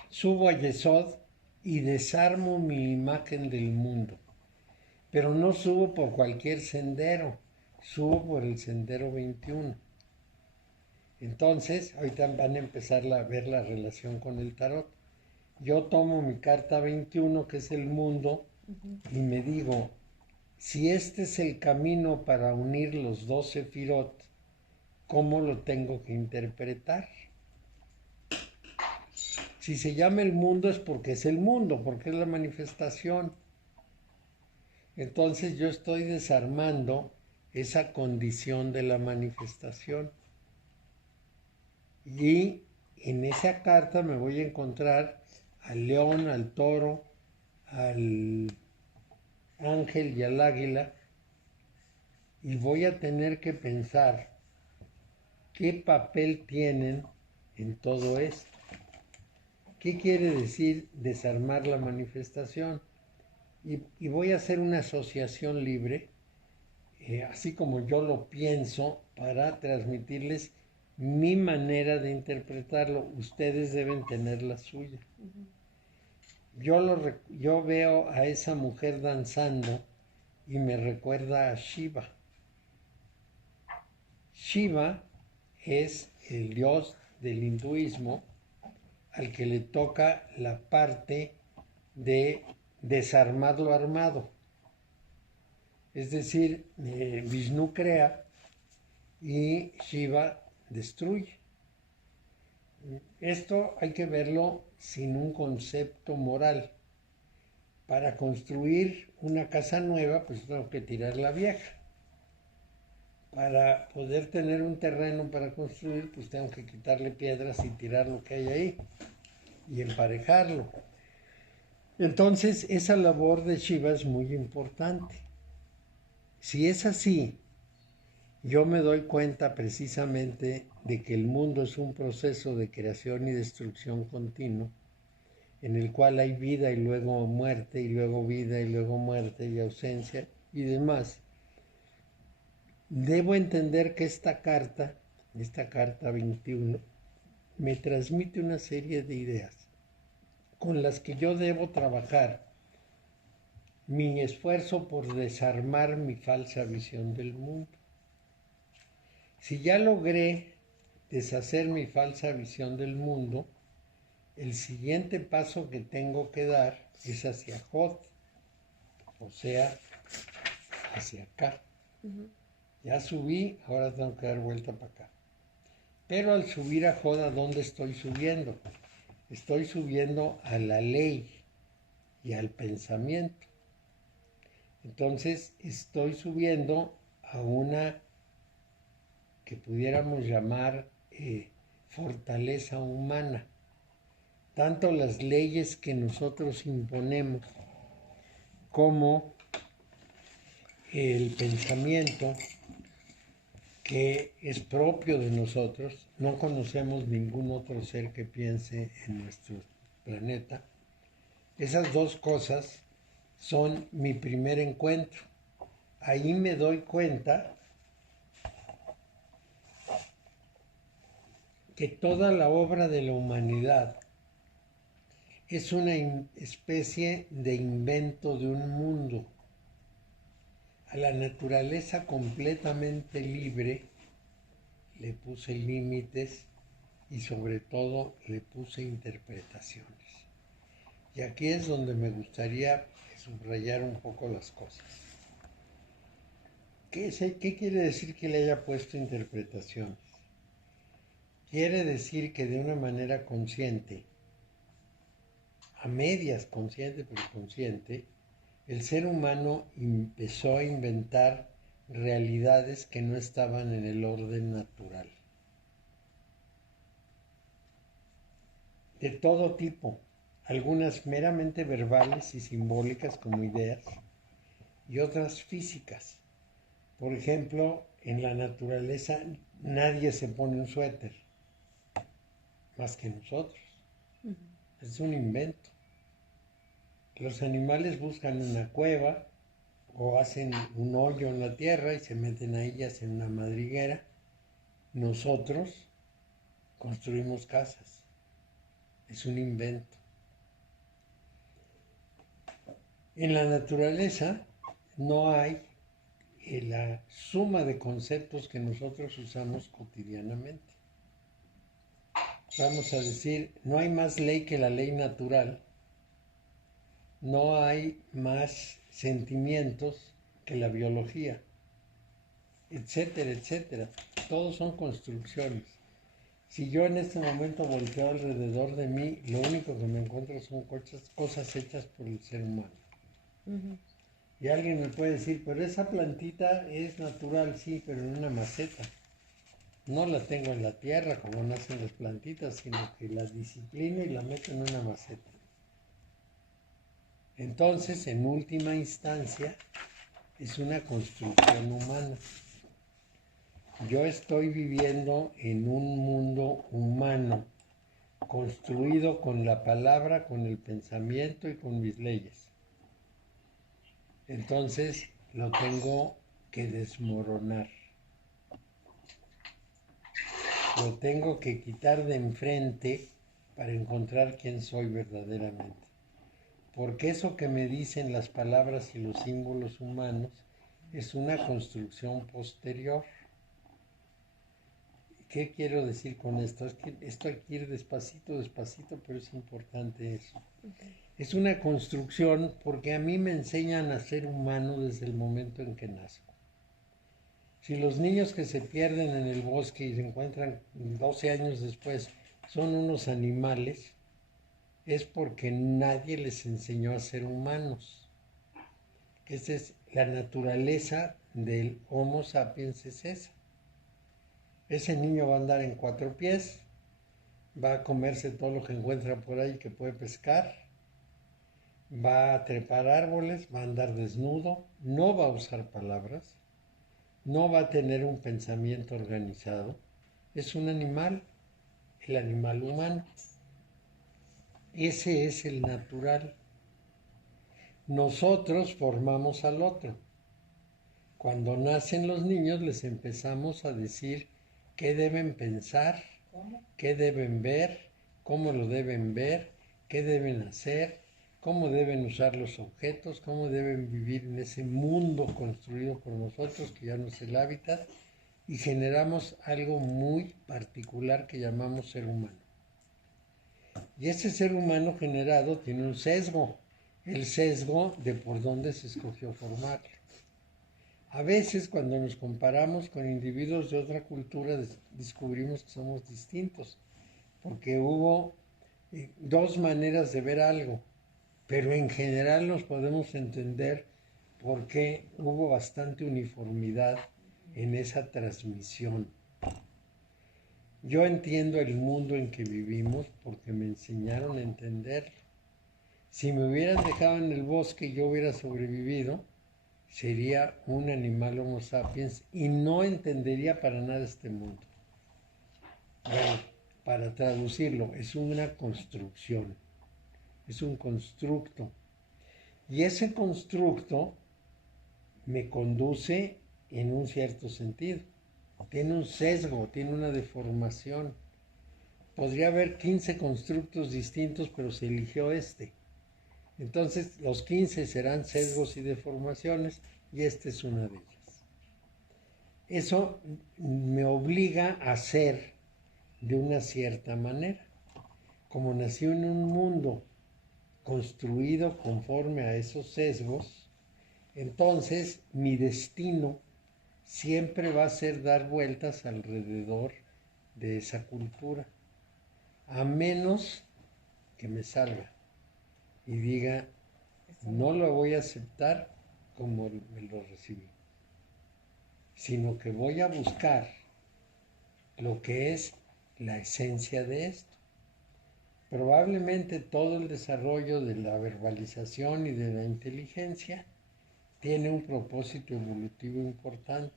subo a Yesod y desarmo mi imagen del mundo, pero no subo por cualquier sendero, subo por el sendero 21. Entonces, ahorita van a empezar a ver la relación con el tarot. Yo tomo mi carta 21, que es el mundo, y me digo, si este es el camino para unir los 12 Sefirot, ¿cómo lo tengo que interpretar? Si se llama el mundo es porque es el mundo, porque es la manifestación. Entonces yo estoy desarmando esa condición de la manifestación. Y en esa carta me voy a encontrar al león, al toro, al ángel y al águila, y voy a tener que pensar qué papel tienen en todo esto. ¿Qué quiere decir desarmar la manifestación? Y voy a hacer una asociación libre, así como yo lo pienso, para transmitirles mi manera de interpretarlo. Ustedes deben tener la suya. Yo veo a esa mujer danzando y me recuerda a Shiva. Shiva es el dios del hinduismo al que le toca la parte de desarmar lo armado. Es decir, Vishnu crea y Shiva destruye. Esto hay que verlo sin un concepto moral. Para construir una casa nueva, pues tengo que tirar la vieja. Para poder tener un terreno para construir, pues tengo que quitarle piedras y tirar lo que hay ahí y emparejarlo. Entonces, esa labor de Shiva es muy importante. Si es así, yo me doy cuenta precisamente de que el mundo es un proceso de creación y destrucción continuo, en el cual hay vida y luego muerte, y luego vida y luego muerte y ausencia y demás. Debo entender que esta carta 21, me transmite una serie de ideas con las que yo debo trabajar mi esfuerzo por desarmar mi falsa visión del mundo. Si ya logré deshacer mi falsa visión del mundo, el siguiente paso que tengo que dar es hacia Jod, o sea, hacia acá. Ya subí, ahora tengo que dar vuelta para acá. Pero al subir a Jod, ¿a dónde estoy subiendo? Estoy subiendo a la ley y al pensamiento. Entonces estoy subiendo a una que pudiéramos llamar fortaleza humana. Tanto las leyes que nosotros imponemos como el pensamiento que es propio de nosotros. No conocemos ningún otro ser que piense en nuestro planeta. Esas dos cosas son mi primer encuentro. Ahí me doy cuenta que toda la obra de la humanidad es una especie de invento de un mundo. A la naturaleza completamente libre le puse límites y sobre todo le puse interpretaciones. Y aquí es donde me gustaría subrayar un poco las cosas. ¿Qué quiere decir que le haya puesto interpretaciones? Quiere decir que de una manera consciente, a medias consciente pero consciente, el ser humano empezó a inventar realidades que no estaban en el orden natural. De todo tipo, algunas meramente verbales y simbólicas como ideas, y otras físicas. Por ejemplo, en la naturaleza nadie se pone un suéter, más que nosotros. Es un invento. Los animales buscan una cueva o hacen un hoyo en la tierra y se meten a ellas en una madriguera. Nosotros construimos casas. Es un invento. En la naturaleza no hay la suma de conceptos que nosotros usamos cotidianamente. Vamos a decir, no hay más ley que la ley natural. No hay más sentimientos que la biología, etcétera, etcétera. Todos son construcciones. Si yo en este momento volteo alrededor de mí, lo único que me encuentro son cosas hechas por el ser humano. Y alguien me puede decir, pero esa plantita es natural, sí, pero en una maceta. No la tengo en la tierra como nacen las plantitas, sino que la disciplino y la meto en una maceta. Entonces, en última instancia, es una construcción humana. Yo estoy viviendo en un mundo humano, construido con la palabra, con el pensamiento y con mis leyes. Entonces, lo tengo que desmoronar. Lo tengo que quitar de enfrente para encontrar quién soy verdaderamente. Porque eso que me dicen las palabras y los símbolos humanos es una construcción posterior. ¿Qué quiero decir con esto? Es que esto hay que ir despacito, despacito, pero es importante eso. Es una construcción porque a mí me enseñan a ser humano desde el momento en que nazco. Si los niños que se pierden en el bosque y se encuentran 12 años después son unos animales, es porque nadie les enseñó a ser humanos. Esa es la naturaleza del Homo sapiens, es esa. Ese niño va a andar en 4 pies, va a comerse todo lo que encuentra por ahí que puede pescar, va a trepar árboles, va a andar desnudo, no va a usar palabras, no va a tener un pensamiento organizado. Es un animal, el animal humano. Ese es el natural. Nosotros formamos al otro. Cuando nacen los niños les empezamos a decir qué deben pensar, qué deben ver, cómo lo deben ver, qué deben hacer, cómo deben usar los objetos, cómo deben vivir en ese mundo construido por nosotros, que ya no es el hábitat, y generamos algo muy particular que llamamos ser humano. Y ese ser humano generado tiene un sesgo, el sesgo de por dónde se escogió formarlo. A veces cuando nos comparamos con individuos de otra cultura descubrimos que somos distintos, porque hubo dos maneras de ver algo, pero en general nos podemos entender por qué hubo bastante uniformidad en esa transmisión. Yo entiendo el mundo en que vivimos porque me enseñaron a entenderlo. Si me hubieran dejado en el bosque y yo hubiera sobrevivido, sería un animal Homo sapiens y no entendería para nada este mundo. Bueno, para traducirlo, es una construcción, es un constructo. Y ese constructo me conduce en un cierto sentido. Tiene un sesgo, tiene una deformación. Podría haber 15 constructos distintos, pero se eligió este. Entonces, los 15 serán sesgos y deformaciones, y esta es una de ellas. Eso me obliga a ser de una cierta manera. Como nací en un mundo construido conforme a esos sesgos, entonces mi destino siempre va a ser dar vueltas alrededor de esa cultura, a menos que me salga y diga, no lo voy a aceptar como me lo recibí, sino que voy a buscar lo que es la esencia de esto. Probablemente todo el desarrollo de la verbalización y de la inteligencia tiene un propósito evolutivo importante,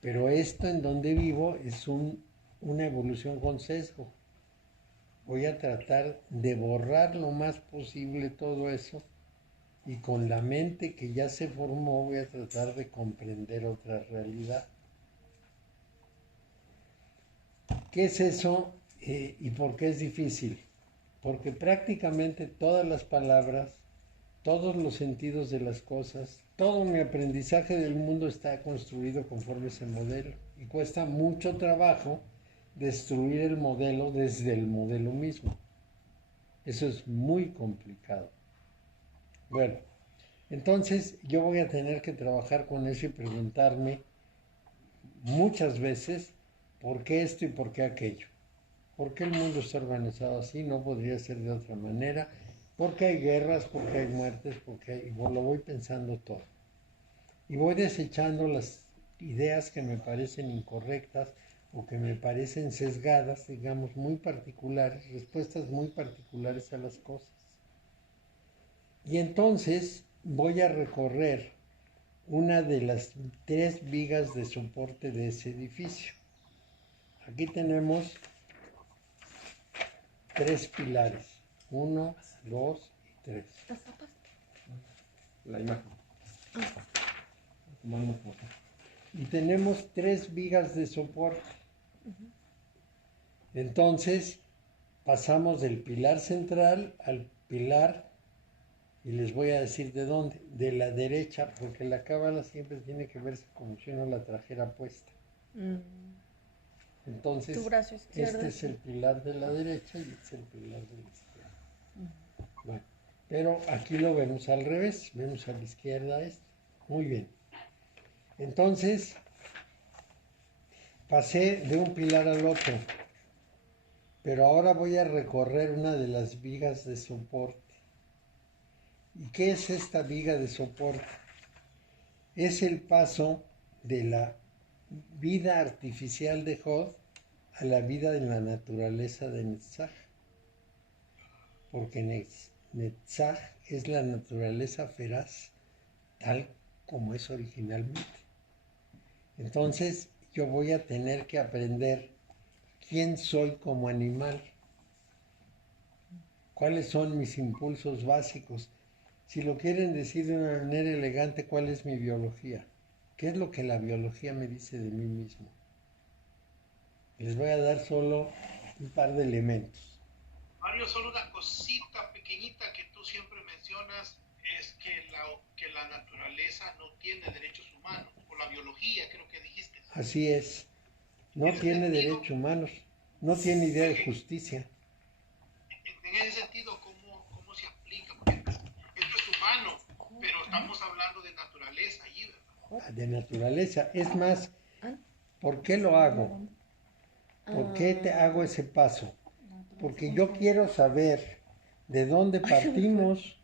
pero esto en donde vivo es una evolución con sesgo. Voy a tratar de borrar lo más posible todo eso y con la mente que ya se formó voy a tratar de comprender otra realidad. ¿Qué es eso y por qué es difícil? Porque prácticamente todas las palabras, todos los sentidos de las cosas, todo mi aprendizaje del mundo está construido conforme ese modelo y cuesta mucho trabajo destruir el modelo desde el modelo mismo. Eso es muy complicado. Bueno, entonces yo voy a tener que trabajar con eso y preguntarme muchas veces por qué esto y por qué aquello. ¿Por qué el mundo está organizado así? No podría ser de otra manera. ¿Por qué hay guerras? ¿Por qué hay muertes? Y lo voy pensando todo. Y voy desechando las ideas que me parecen incorrectas o que me parecen sesgadas, digamos, muy particulares, respuestas muy particulares a las cosas. Y entonces voy a recorrer una de las 3 vigas de soporte de ese edificio. Aquí tenemos 3 pilares, 1, 2 y 3. ¿Las zapas? La imagen. Tomando foto. Y tenemos 3 vigas de soporte. Entonces pasamos del pilar central al pilar, y les voy a decir de dónde, de la derecha, porque la cábala siempre tiene que verse como si uno la trajera puesta. Entonces, Tu brazo izquierdo. este es el pilar de la derecha y este es el pilar de la izquierda. Bueno, pero aquí lo vemos al revés, vemos a la izquierda esto. Muy bien. Entonces, pasé de un pilar al otro, pero ahora voy a recorrer una de las vigas de soporte. ¿Y qué es esta viga de soporte? Es el paso de la vida artificial de Hod a la vida en la naturaleza de Netzach. Porque Netzach es la naturaleza feraz, tal como es originalmente. Entonces yo voy a tener que aprender quién soy como animal, cuáles son mis impulsos básicos. Si lo quieren decir de una manera elegante, ¿cuál es mi biología? ¿Qué es lo que la biología me dice de mí mismo? Les voy a dar solo un par de elementos. Mario, solo una cosita pequeñita que tú siempre mencionas es que la naturaleza no tiene derechos humanos, o la biología, creo que dijiste. Así es. No En ese tiene sentido- derechos humanos, no tiene idea de justicia. En ese sentido, ¿cómo se aplica? Porque esto es humano, pero estamos hablando de naturaleza allí, ¿verdad? De naturaleza. Es más, ¿por qué lo hago? ¿Por qué te hago ese paso? Porque yo quiero saber de dónde partimos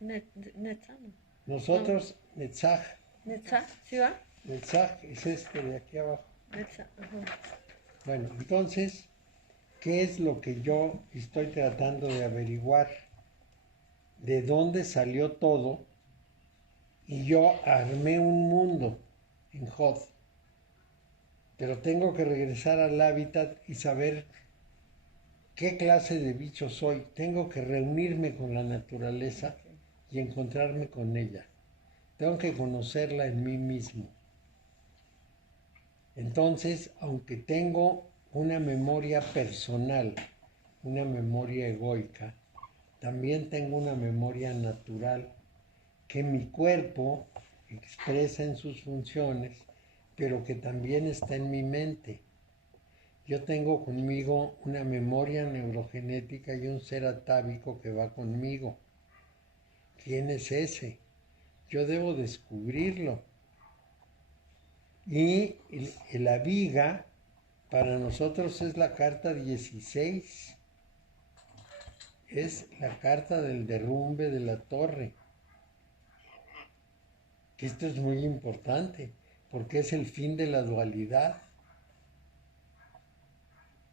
Netza, ¿no? nosotros, Netzach. Netza, ¿sí va? Netzach es este de aquí abajo. Netza, ajá. Bueno, entonces, ¿qué es lo que yo estoy tratando de averiguar? ¿De dónde salió todo? Y yo armé un mundo en Hod. Pero tengo que regresar al hábitat y saber qué clase de bicho soy. Tengo que reunirme con la naturaleza y encontrarme con ella. Tengo que conocerla en mí mismo. Entonces, aunque tengo una memoria personal, una memoria egoica, también tengo una memoria natural que mi cuerpo expresa en sus funciones, pero que también está en mi mente. Yo tengo conmigo una memoria neurogenética y un ser atávico que va conmigo. ¿Quién es ese? Yo debo descubrirlo. Y la viga para nosotros es la carta 16. Es la carta del derrumbe de la torre. Que esto es muy importante, porque es el fin de la dualidad.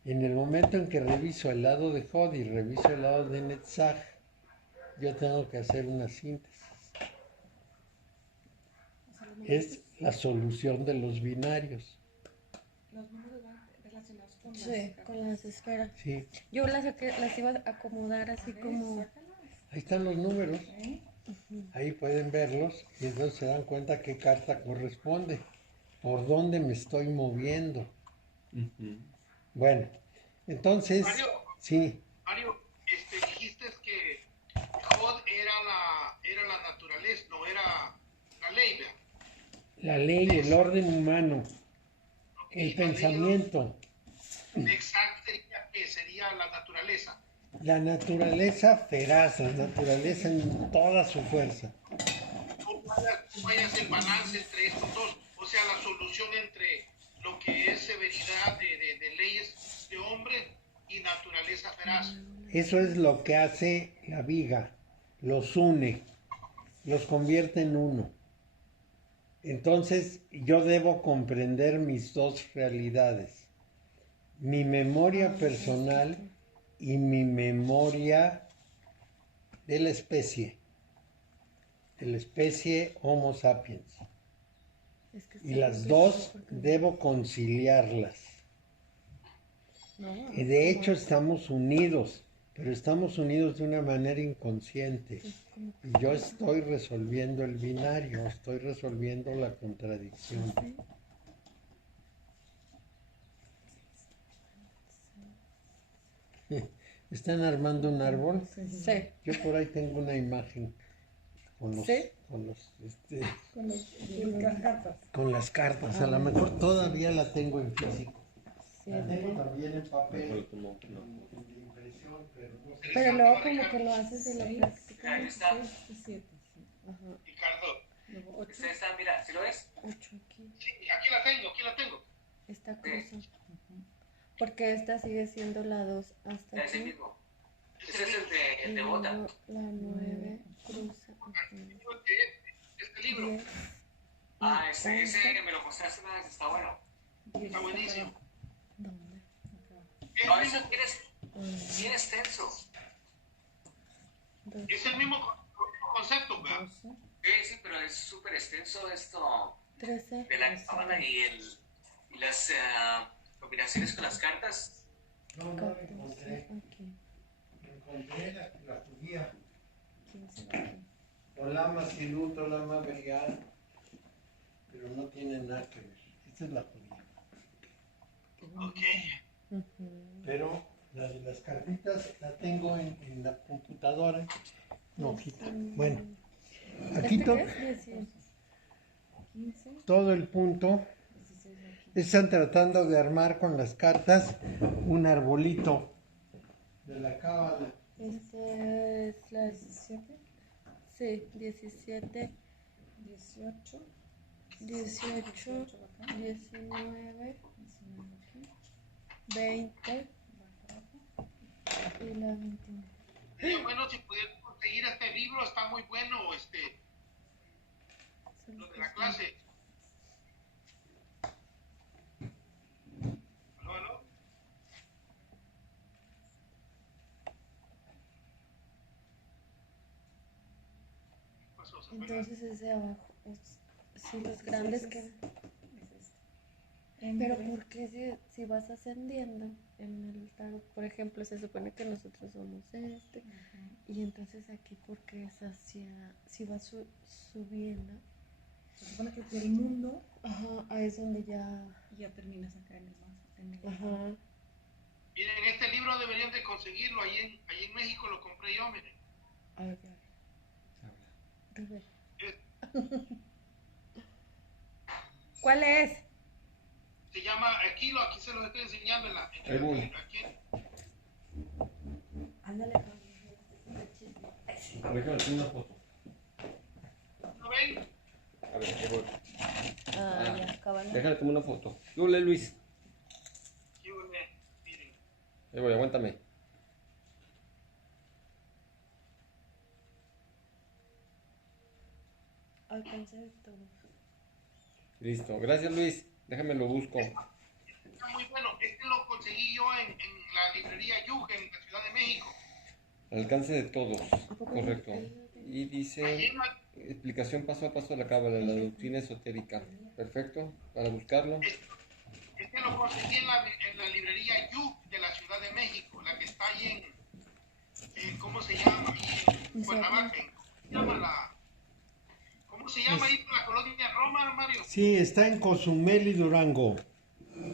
En el momento en que reviso el lado de Hod y reviso el lado de Netzach, yo tengo que hacer una síntesis. Es la solución de los binarios. Los números van relacionados con Sí, con las esferas. Sí, Yo las iba a acomodar así como... ahí están los números. Ahí pueden verlos y entonces se dan cuenta qué carta corresponde, por dónde me estoy moviendo. Bueno, entonces, Mario. sí, Mario, dijiste que Hod era la naturaleza, no era la ley, ¿verdad? la ley, el orden humano, el pensamiento, Exacto, sería la naturaleza. la naturaleza feraz, la naturaleza en toda su fuerza. ¿Cómo hayas el balance entre estos dos? O sea, la solución entre lo que es severidad de leyes de hombre y naturaleza feraz. Eso es lo que hace la viga, los une, los convierte en uno. Entonces yo debo comprender mis dos realidades, mi memoria personal y mi memoria de la especie Homo sapiens. Es que Y está las complicado dos porque- debo conciliarlas. No, Y de hecho estamos unidos, pero estamos unidos de una manera inconsciente. Y yo estoy resolviendo el binario, estoy resolviendo la contradicción. ¿Están armando un árbol? Sí. Yo por ahí tengo una imagen con los, ¿Sí? con los, Con las cartas. con las cartas. A lo mejor todavía la tengo en físico. Sí. La tengo también en papel, No. de impresión, pero no sé. Pero luego como que lo haces y lo Ahí practicas. está. 7. Ajá. Ricardo, Luego 8. Usted está, mira, ¿sí lo ves? 8 aquí. sí, aquí la tengo. Esta cruza. Porque esta sigue siendo la 2 hasta Es el aquí. mismo. Ese es el Y de bota. luego la 9 cruza. Este libro 10. Ah, ese me lo mostraste una vez, está bueno. está buenísimo. ¿Dónde? No, eso es bien extenso. Es el mismo concepto, ¿verdad? 12. Sí, pero es súper extenso esto 13. de la cábala y las combinaciones con las cartas. No, no la encontré. 14 aquí. Encontré la judía. 15 aquí. Olama Silut, Olama Brial. Pero no tiene nada que ver. Esta es la judía. Ok. Pero la de las cartitas la tengo en la computadora. No, hojita. Bueno, aquí ¿Este qué es? 10. 15. todo el punto 16 aquí. Están tratando de armar con las cartas un arbolito de la cábala. Este es la 17, sí, 17, 18, 18, 18 acá, 19, 19 aquí, 20 baja abajo. y la 21. Sería bueno si pudieran conseguir este libro, está muy bueno, lo de la clase. ¿Aló, aló? ¿Qué pasó? ¿Se fue la- Entonces ese de abajo es sí, los grandes que... Es este. En Pero vez- ¿por qué si vas ascendiendo en el tarot? Por ejemplo, se supone que nosotros somos este, Ujú. y entonces aquí porque es hacia, si vas subiendo, Se supone que el mundo ajá, ahí es donde ya, ya terminas acá en el más. En el, ajá, Miren, este libro deberían de conseguirlo, ahí en México lo compré yo, miren. a ver, a ver. Eh, ¿Cuál es? Se llama, aquí se los estoy enseñando Ahí voy. aquí. Ándale, Déjame hacer una foto. ¿No ven? A ver, ahí voy. Ah, ya, acaban. Déjame tomar una foto. Yo le Luis. Yo, miren. Ahí voy, aguántame. Alcance de todo. Listo. Gracias, Luis. Déjame lo busco. Está muy bueno. Este lo conseguí yo en la librería Yuge, en la Ciudad de México. Al alcance de todos. poco Correcto. Y Ahí dice en la- explicación paso a paso de la cábala, de la doctrina esotérica. Perfecto. Para buscarlo. Este lo conseguí en la librería Yuge de la Ciudad de México, la que está ahí ¿cómo se llama? Ahí en Cuernavaca. ¿Cómo se llama ahí en la colonia Roma, Mario? Sí, está en Cozumel y Durango.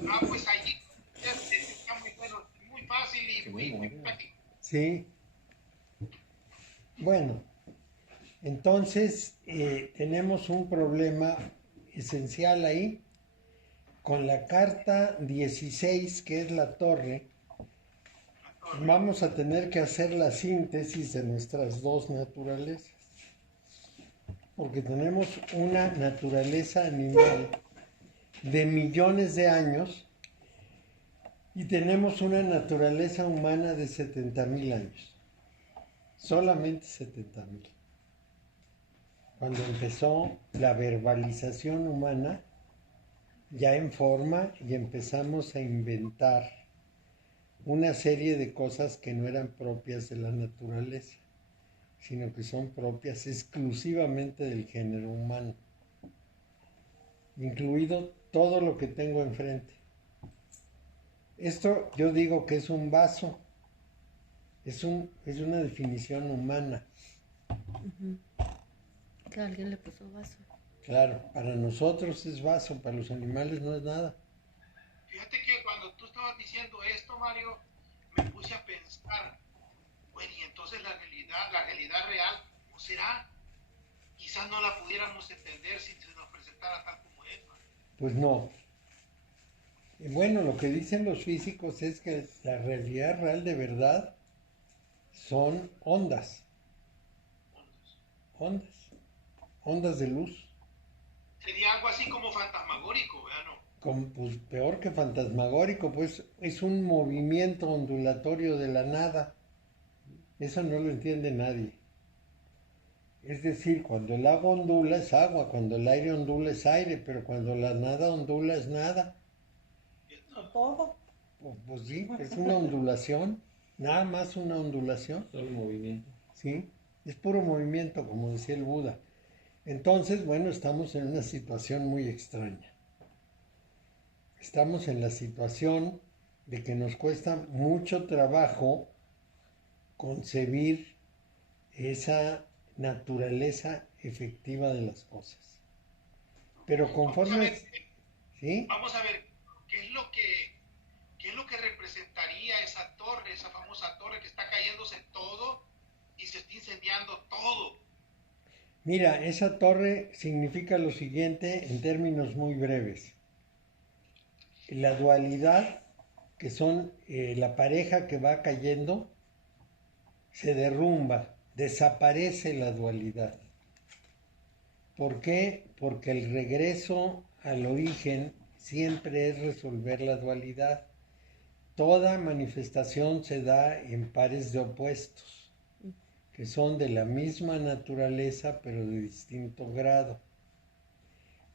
Ah, pues allí está muy bueno, muy fácil y muy práctico. Sí. Bueno, entonces tenemos un problema esencial ahí con la carta 16, que es la torre. Vamos a tener que hacer la síntesis de nuestras dos naturalezas, porque tenemos una naturaleza animal de millones de años y tenemos una naturaleza humana de 70,000 años. Solamente 70,000. Cuando empezó la verbalización humana, ya en forma, y empezamos a inventar una serie de cosas que no eran propias de la naturaleza, sino que son propias exclusivamente del género humano, incluido todo lo que tengo enfrente. Esto yo digo que es un vaso, es una definición humana. Que alguien le puso vaso. Claro, para nosotros es vaso, para los animales no es nada. Fíjate que cuando tú estabas diciendo esto, Mario, me puse a pensar, bueno, y entonces la realidad real, ¿cómo será? Quizás no la pudiéramos entender si se nos presentara tal como es, ¿no? Pues no. Y bueno, lo que dicen los físicos es que la realidad real de verdad son ondas, ondas de luz. Sería algo así como fantasmagórico, ¿verdad? ¿No? Pues peor que fantasmagórico, pues es un movimiento ondulatorio de la nada. Eso no lo entiende nadie. Es decir, cuando el agua ondula es agua, cuando el aire ondula es aire, pero cuando la nada ondula es nada. O todo. Pues sí, es una ondulación, nada más una ondulación. Solo movimiento. ¿Sí? Es puro movimiento, como decía el Buda. Entonces, bueno, estamos en una situación muy extraña. Estamos en la situación de que nos cuesta mucho trabajo concebir esa naturaleza efectiva de las cosas. Pero conforme... ¿Sí? Vamos a ver, ¿qué es lo que representaría esa torre, esa famosa torre que está cayéndose todo y se está incendiando todo? Mira, esa torre significa lo siguiente en términos muy breves. la dualidad, que son la pareja que va cayendo, se derrumba, desaparece la dualidad. ¿Por qué? Porque el regreso al origen siempre es resolver la dualidad. Toda manifestación se da en pares de opuestos, que son de la misma naturaleza pero de distinto grado.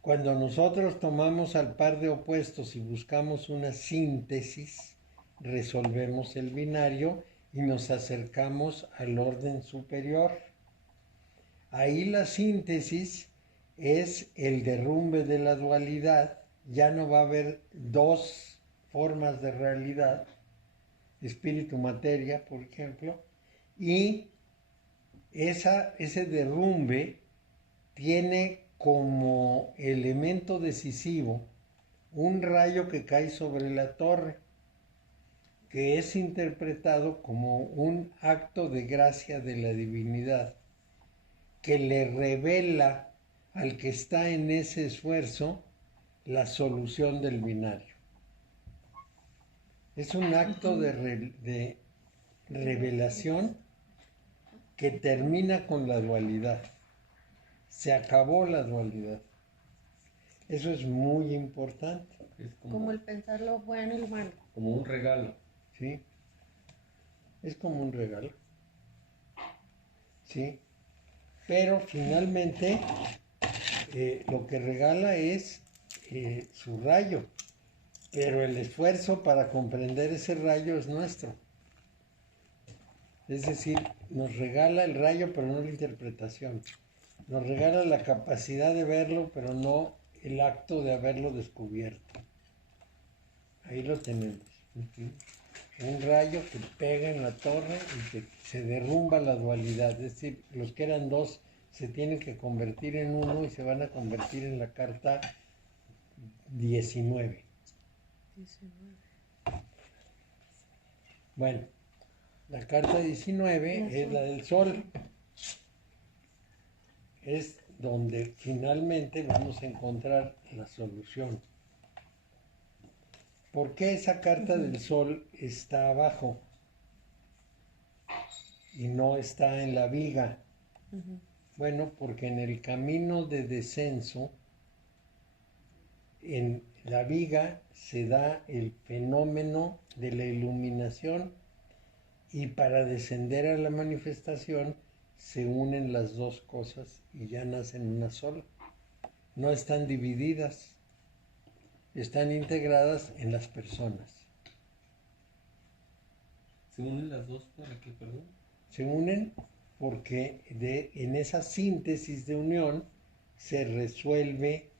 Cuando nosotros tomamos al par de opuestos y buscamos una síntesis, resolvemos el binario y nos acercamos al orden superior. Ahí la síntesis es el derrumbe de la dualidad. Ya no va a haber dos formas de realidad, espíritu-materia, por ejemplo, y ese derrumbe tiene como elemento decisivo un rayo que cae sobre la torre, que es interpretado como un acto de gracia de la divinidad, que le revela al que está en ese esfuerzo la solución del binario. Es un acto de revelación que termina con la dualidad. Se acabó la dualidad. Eso es muy importante. Es Como el pensar lo bueno y lo malo. como un regalo. ¿Sí? Es como un regalo. ¿Sí? Pero finalmente lo que regala es su rayo. Pero el esfuerzo para comprender ese rayo es nuestro. Es decir, nos regala el rayo, pero no la interpretación. Nos regala la capacidad de verlo, pero no el acto de haberlo descubierto. Ahí lo tenemos. Un rayo que pega en la torre y que se derrumba la dualidad. Es decir, los que eran dos se tienen que convertir en uno y se van a convertir en la carta 19. Bueno, la carta 19 es la del sol. Es donde finalmente vamos a encontrar la solución. ¿Por qué esa carta del sol está abajo y no está en la viga? Bueno, porque en el camino de descenso, en la viga se da el fenómeno de la iluminación y para descender a la manifestación se unen las dos cosas y ya nacen una sola. No están divididas, están integradas en las personas. ¿Se unen las dos para qué, perdón? Se unen porque en esa síntesis de unión se resuelve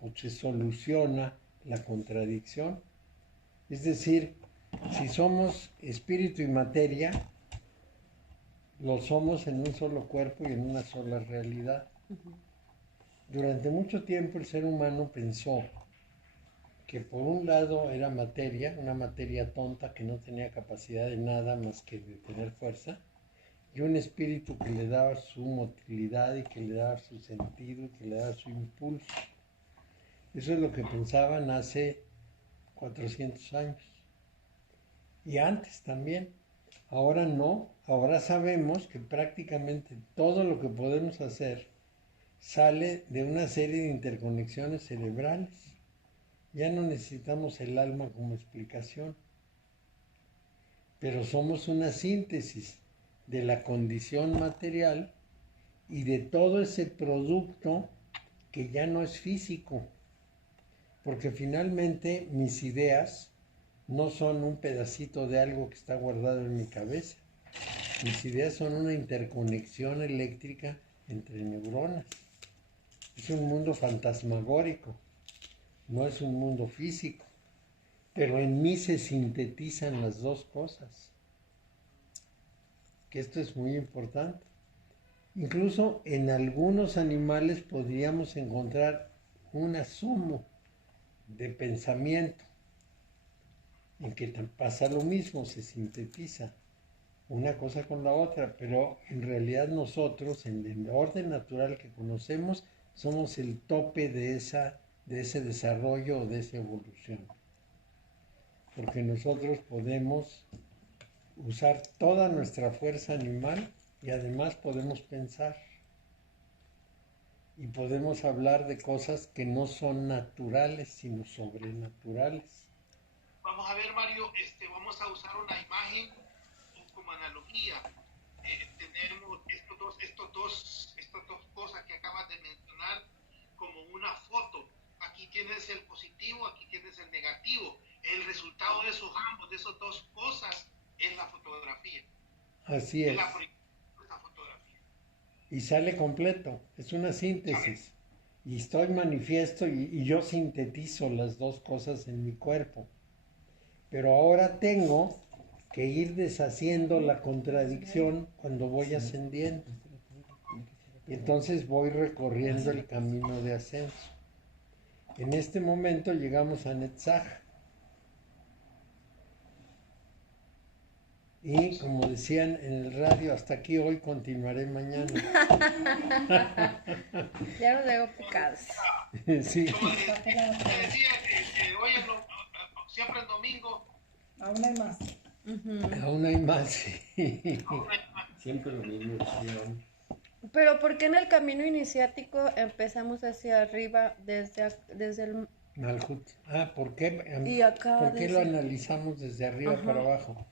o se soluciona la contradicción. Es decir, si somos espíritu y materia, lo somos en un solo cuerpo y en una sola realidad. Durante mucho tiempo el ser humano pensó que por un lado era materia, una materia tonta que no tenía capacidad de nada más que de tener fuerza, y un espíritu que le daba su motilidad y que le daba su sentido y que le daba su impulso. Eso es lo que pensaban hace 400 años. Y antes también. Ahora no, ahora sabemos que prácticamente todo lo que podemos hacer sale de una serie de interconexiones cerebrales. Ya no necesitamos el alma como explicación, pero somos una síntesis de la condición material y de todo ese producto que ya no es físico, porque finalmente mis ideas no son un pedacito de algo que está guardado en mi cabeza. Mis ideas son una interconexión eléctrica entre neuronas. Es un mundo fantasmagórico, no es un mundo físico, pero en mí se sintetizan las dos cosas. Que esto es muy importante. Incluso en algunos animales podríamos encontrar un asomo de pensamiento en que pasa lo mismo, se sintetiza una cosa con la otra, pero en realidad nosotros, en el orden natural que conocemos, somos el tope de esa de ese desarrollo o de esa evolución. Porque nosotros podemos usar toda nuestra fuerza animal y además podemos pensar. Y podemos hablar de cosas que no son naturales, sino sobrenaturales. Vamos a ver, Mario, vamos a usar una imagen como analogía. Tenemos estas dos cosas que acabas de mencionar como una foto. Aquí tienes el positivo, aquí tienes el negativo. El resultado de esos ambos, de esas dos cosas, es la fotografía. Así es. La fotografía. Y sale completo, es una síntesis. Y estoy manifiesto y yo sintetizo las dos cosas en mi cuerpo. Pero ahora tengo que ir deshaciendo la contradicción cuando voy ascendiendo. Y entonces voy recorriendo el camino de ascenso. En este momento llegamos a Netzach. Y como decían en el radio, hasta aquí hoy, continuaré mañana. Ya los dejo picados. Sí. Como decía que hoy siempre el domingo. Aún hay más. Aún hay más. Sí. Siempre lo mismo, decían. Pero ¿por qué en el camino iniciático empezamos hacia arriba desde el... Malhut. ¿Por qué? Y acá ¿Por qué desde- lo analizamos desde arriba Ajá. para abajo?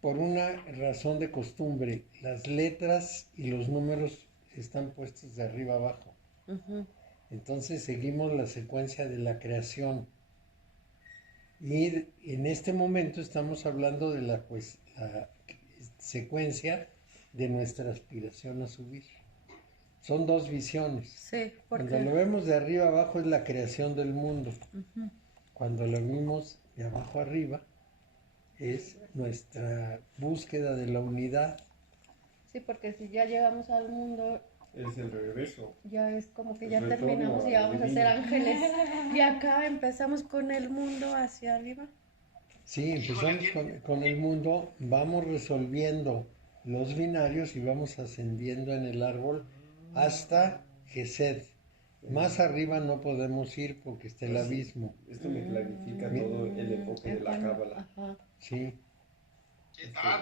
Por una razón de costumbre. Las letras y los números están puestos de arriba abajo. Ujú. Entonces seguimos la secuencia de la creación. Y en este momento estamos hablando de la secuencia de nuestra aspiración a subir. Son dos visiones. Sí, Cuando porque... lo vemos de arriba abajo es la creación del mundo. Ujú. Cuando lo vimos de abajo arriba es nuestra búsqueda de la unidad. Sí, porque si ya llegamos al mundo, Es el regreso. ya es como que El ya retorno terminamos y a ya lo vamos a ser divino. ángeles. Y acá empezamos con el mundo hacia arriba. Sí, empezamos con el mundo, vamos resolviendo los binarios y vamos ascendiendo en el árbol hasta Gesed. Más arriba no podemos ir porque está el abismo. Esto me clarifica todo el enfoque de la cábala. Ajá. Sí. Edad.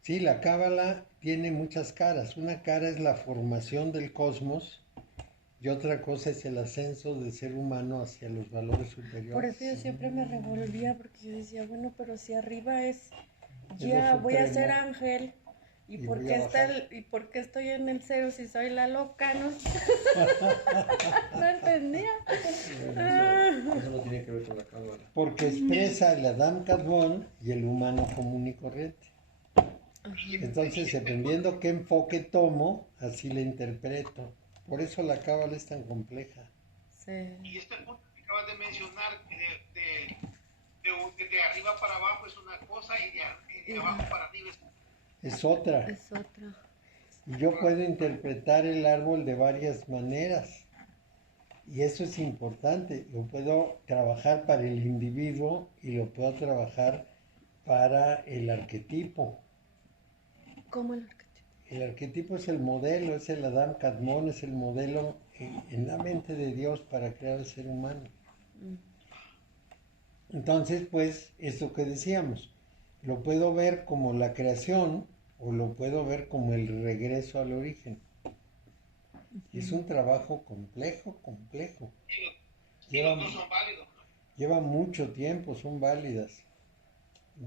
Sí, la cábala tiene muchas caras. Una cara es la formación del cosmos y otra cosa es el ascenso del ser humano hacia los valores superiores. Por eso yo siempre me revolvía, porque yo decía, bueno, pero si arriba es, Es ya lo voy a supremo. ser ángel, ¿y Y por voy qué a está bajar. ¿y por qué estoy en el cero si soy la loca? No, no entendía. Eso no tiene que ver con la cábala. Porque expresa el Adam Kadmon y el humano común y corriente. Entonces, dependiendo qué enfoque tomo, así le interpreto. Por eso la cábala es tan compleja. Sí. Y este punto que acabas de mencionar, de arriba para abajo es una cosa y de abajo para arriba Es otra. Es otra. Y yo puedo interpretar el árbol de varias maneras. Y eso es importante. Lo puedo trabajar para el individuo y lo puedo trabajar para el arquetipo. ¿Cómo el arquetipo? El arquetipo es el modelo, es el Adam Kadmon, es el modelo en la mente de Dios para crear el ser humano. Entonces, pues, esto que decíamos, lo puedo ver como la creación o lo puedo ver como el regreso al origen. Y es un trabajo complejo. y los dos son válidos. Lleva mucho tiempo, son válidas.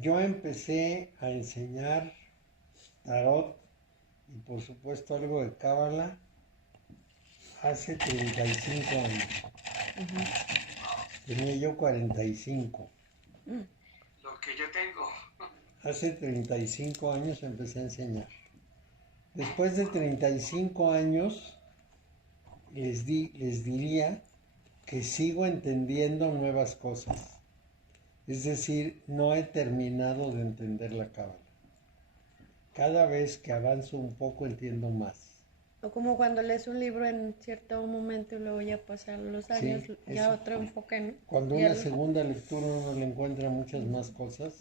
Yo empecé a enseñar tarot y por supuesto algo de cábala hace 35 años. Tenía yo 45. Lo que yo tengo. Hace 35 años empecé a enseñar. Después de 35 años les diría que sigo entendiendo nuevas cosas. Es decir, no he terminado de entender la cábala. Cada vez que avanzo un poco entiendo más. O como cuando lees un libro en cierto momento y luego ya pasan los años, ya eso. otro enfoque, ¿no? Cuando Ya una lo- segunda lectura uno le encuentra muchas más cosas,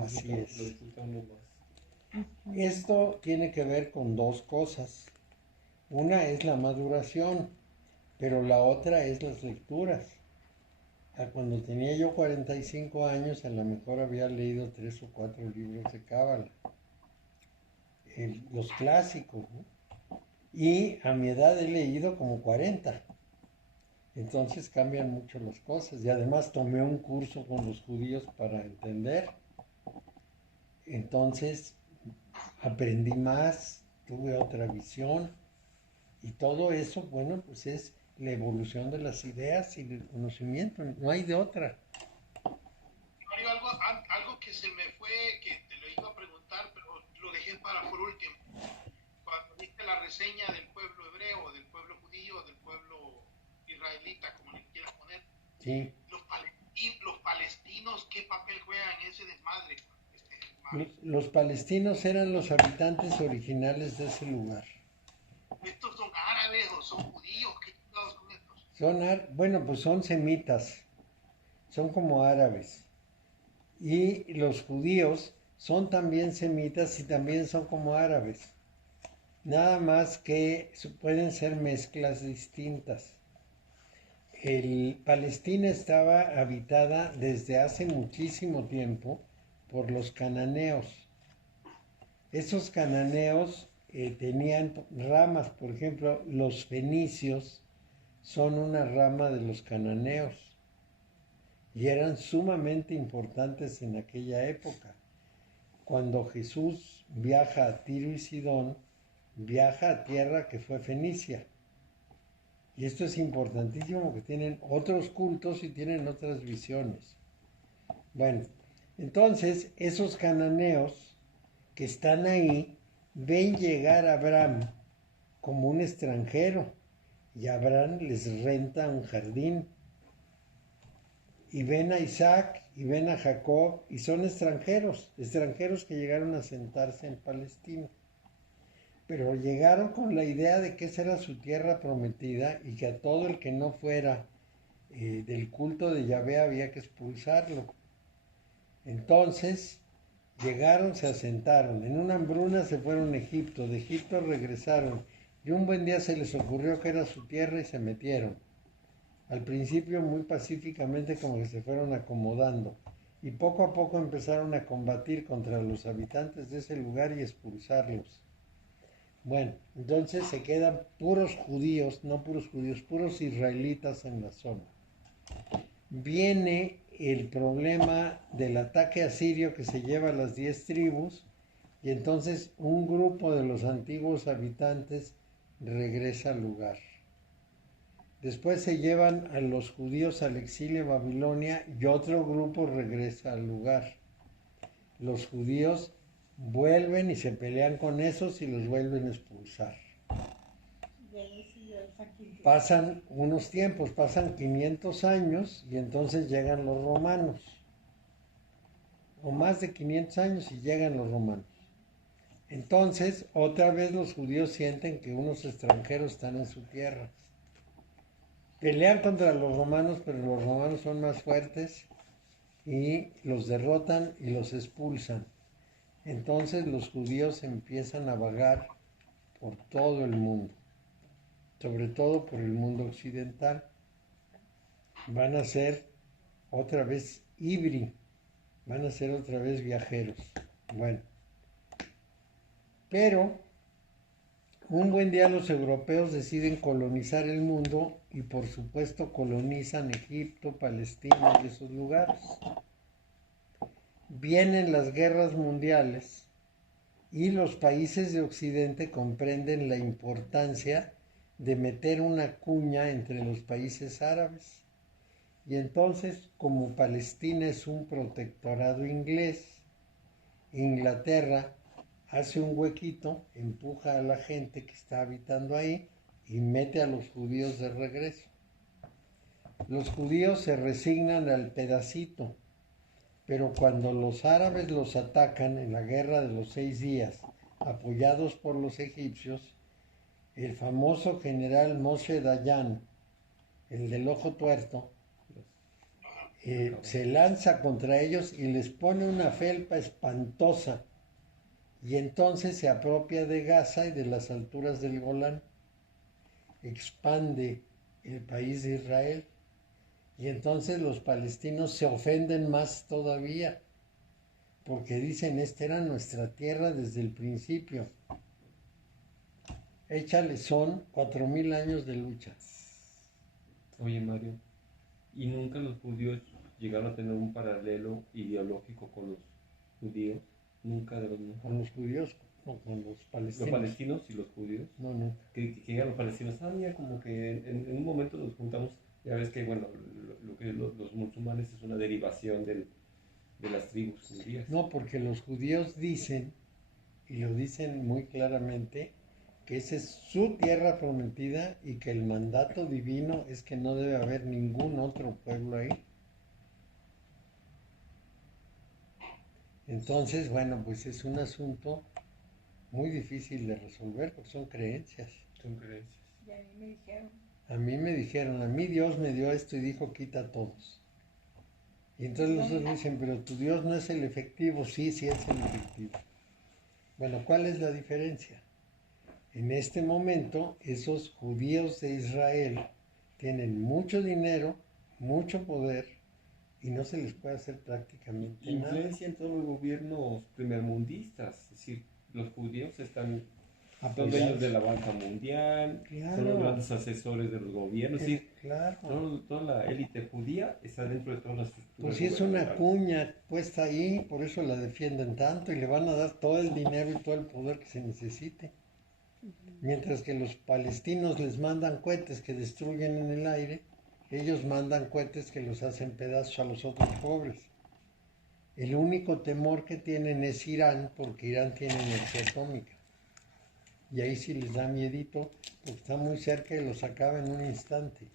así Lo es. disfruta uno más. Esto tiene que ver con dos cosas. Una es la maduración, pero la otra es las lecturas. Cuando tenía yo 45 años, a lo mejor había leído 3 o 4 libros de Cábala, los clásicos, ¿no? Y a mi edad he leído como 40. Entonces cambian mucho las cosas. Y además tomé un curso con los judíos para entender. Entonces aprendí más, tuve otra visión. Y todo eso, bueno, pues es la evolución de las ideas y del conocimiento. No hay de otra. Mario, algo que se me fue, que te lo iba a preguntar, pero lo dejé para por último. Cuando viste la reseña del pueblo hebreo, del pueblo judío, del pueblo israelita, como le quieras poner, Sí. los palestinos, ¿qué papel juegan en ese desmadre? Mario? Los palestinos eran los habitantes originales de ese lugar. ¿Estos son árabes o son judíos? ¿Qué chingados son estos? Bueno, pues son semitas, son como árabes. Y los judíos son también semitas y también son como árabes. Nada más que pueden ser mezclas distintas. Palestina estaba habitada desde hace muchísimo tiempo por los cananeos. Esos cananeos tenían ramas, por ejemplo, los fenicios son una rama de los cananeos y eran sumamente importantes en aquella época. Cuando Jesús viaja a Tiro y Sidón, viaja a tierra que fue Fenicia. Y esto es importantísimo porque tienen otros cultos y tienen otras visiones. Bueno, entonces esos cananeos que están ahí ven llegar a Abraham como un extranjero y Abraham les renta un jardín. Y ven a Isaac y ven a Jacob y son extranjeros que llegaron a sentarse en Palestina. Pero llegaron con la idea de que esa era su tierra prometida y que a todo el que no fuera del culto de Yahvé había que expulsarlo. Entonces llegaron, se asentaron, en una hambruna se fueron a Egipto, de Egipto regresaron y un buen día se les ocurrió que era su tierra y se metieron. Al principio muy pacíficamente, como que se fueron acomodando y poco a poco empezaron a combatir contra los habitantes de ese lugar y expulsarlos. Bueno, entonces se quedan puros judíos, no puros judíos, puros israelitas en la zona. Viene el problema del ataque asirio que se lleva a las 10 tribus y entonces un grupo de los antiguos habitantes regresa al lugar. Después se llevan a los judíos al exilio a Babilonia y otro grupo regresa al lugar. Los judíos vuelven y se pelean con esos y los vuelven a expulsar. Pasan unos tiempos, pasan 500 años y entonces llegan los romanos. O más de 500 años y llegan los romanos. Entonces, otra vez los judíos sienten que unos extranjeros están en su tierra. Pelean contra los romanos, pero los romanos son más fuertes y los derrotan y los expulsan. Entonces los judíos empiezan a vagar por todo el mundo, sobre todo por el mundo occidental. Van a ser otra vez híbridos, van a ser otra vez viajeros. Bueno, pero un buen día los europeos deciden colonizar el mundo y por supuesto colonizan Egipto, Palestina y esos lugares. Vienen las guerras mundiales y los países de Occidente comprenden la importancia de meter una cuña entre los países árabes. Y entonces, como Palestina es un protectorado inglés, Inglaterra hace un huequito, empuja a la gente que está habitando ahí y mete a los judíos de regreso. Los judíos se resignan al pedacito, pero cuando los árabes los atacan en la guerra de los 6 días, apoyados por los egipcios, el famoso general Moshe Dayan, el del ojo tuerto, se lanza contra ellos y les pone una felpa espantosa. Y entonces se apropia de Gaza y de las alturas del Golán. Expande el país de Israel. Y entonces los palestinos se ofenden más todavía, porque dicen, esta era nuestra tierra desde el principio. Échale, son 4000 años de lucha. Oye, Mario, ¿y nunca los judíos llegaron a tener un paralelo ideológico con los judíos? Nunca de los nunca. Con los judíos, no, con los Los palestinos. palestinos y los judíos. No, no. Que llegan los palestinos, mira, como que en un momento nos juntamos, ya ves que, bueno, lo que los musulmanes es una derivación de las tribus judías. No, porque los judíos dicen, y lo dicen muy claramente, que esa es su tierra prometida y que el mandato divino es que no debe haber ningún otro pueblo ahí. Entonces, bueno, pues es un asunto muy difícil de resolver porque son creencias. Son creencias. Y a mí me dijeron, A mí me dijeron, a mí Dios me dio esto y dijo, quita a todos. Y entonces los otros dicen, pero tu Dios no es el efectivo. Sí, sí es el efectivo. Bueno, ¿cuál es la diferencia? En este momento, esos judíos de Israel tienen mucho dinero, mucho poder, y no se les puede hacer prácticamente nada. Influencia en todos los gobiernos primermundistas, es decir, los judíos son Apoyados. dueños de la banca mundial, Claro. son los grandes asesores de los gobiernos, es decir, Claro. toda la élite judía está dentro de todas las estructuras. Pues si es una gubernamentales. cuña puesta ahí, por eso la defienden tanto y le van a dar todo el dinero y todo el poder que se necesite. Mientras que los palestinos les mandan cohetes que destruyen en el aire, ellos mandan cohetes que los hacen pedazos a los otros pobres. El único temor que tienen es Irán, porque Irán tiene energía atómica. Y ahí sí les da miedito, porque está muy cerca y los acaba en un instante.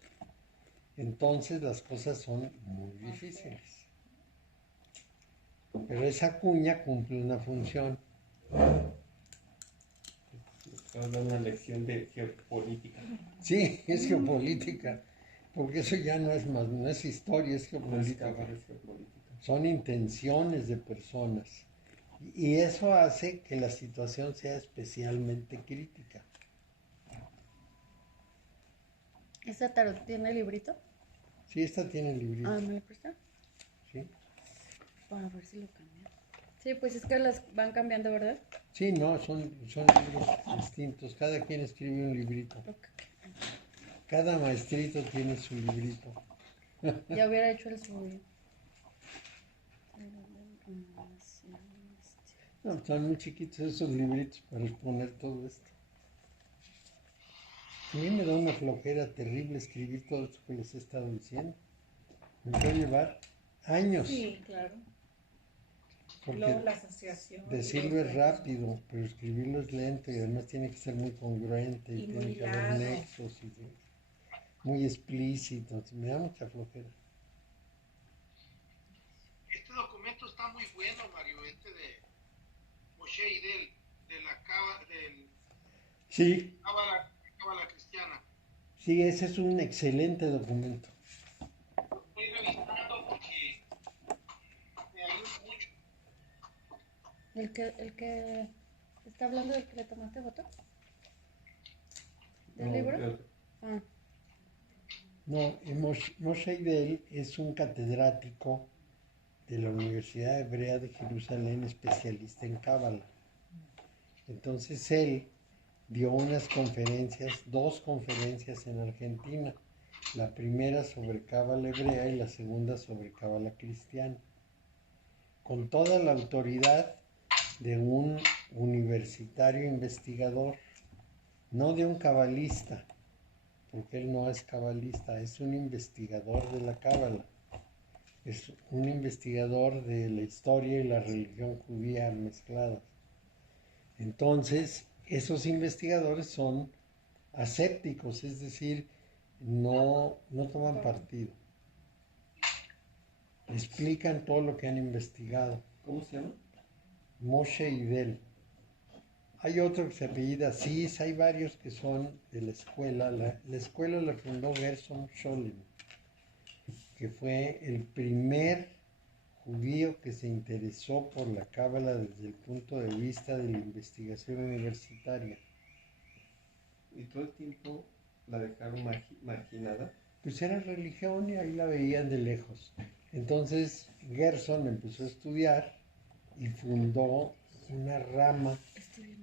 Entonces las cosas son muy difíciles. Pero esa cuña cumple una función. Estamos dando una lección de geopolítica. Sí, es geopolítica, porque eso ya no es más, no es historia, es No es geopolítica. cámara, es geopolítica. Son intenciones de personas. Y eso hace que la situación sea especialmente crítica. ¿Esa tarot tiene librito? Sí, esta tiene el librito. Ah, ¿me lo presta? ¿Sí? Para ver si lo cambian. Sí, pues es que las van cambiando, ¿verdad? Sí, no, son libros distintos. Cada quien escribe un librito. Ok. Cada maestrito tiene su librito. Ya hubiera hecho el suyo. No, están muy chiquitos esos libritos para exponer todo esto. A mí me da una flojera terrible escribir todo esto que les he estado diciendo. Me puede llevar años. sí, claro. Porque Luego la asociación. decirlo es rápido, pero escribirlo es lento y además tiene que ser muy congruente y Y tiene muy que haber largo. nexos y muy explícito. Me da mucha flojera. Este documento está muy bueno, Mario, este de Moshe Idel, de la Sí, Cábala cristiana. sí, ese es un excelente documento. Lo estoy revisando porque me ayuda mucho. ¿El que está hablando del que le tomaste foto? ¿Del No, libro? pero- Ah, No, Moshe Idel es un catedrático de la Universidad Hebrea de Jerusalén, especialista en Cábala. Entonces él dio dos conferencias en Argentina. La primera sobre Cábala hebrea y la segunda sobre Cábala cristiana. Con toda la autoridad de un universitario investigador, no de un cabalista, porque él no es cabalista, es un investigador de la Cábala. Es un investigador de la historia y la religión judía mezcladas. Entonces, esos investigadores son asépticos, es decir, no toman partido. Explican todo lo que han investigado. ¿Cómo se llama? Moshe Idel. Hay otro que se apellida Sis, hay varios que son de la escuela. La escuela la fundó Gerson Scholem, que fue el primer judío que se interesó por la Cábala desde el punto de vista de la investigación universitaria. Y todo el tiempo la dejaron marginada. Pues era religión y ahí la veían de lejos. Entonces Gerson empezó a estudiar y fundó una rama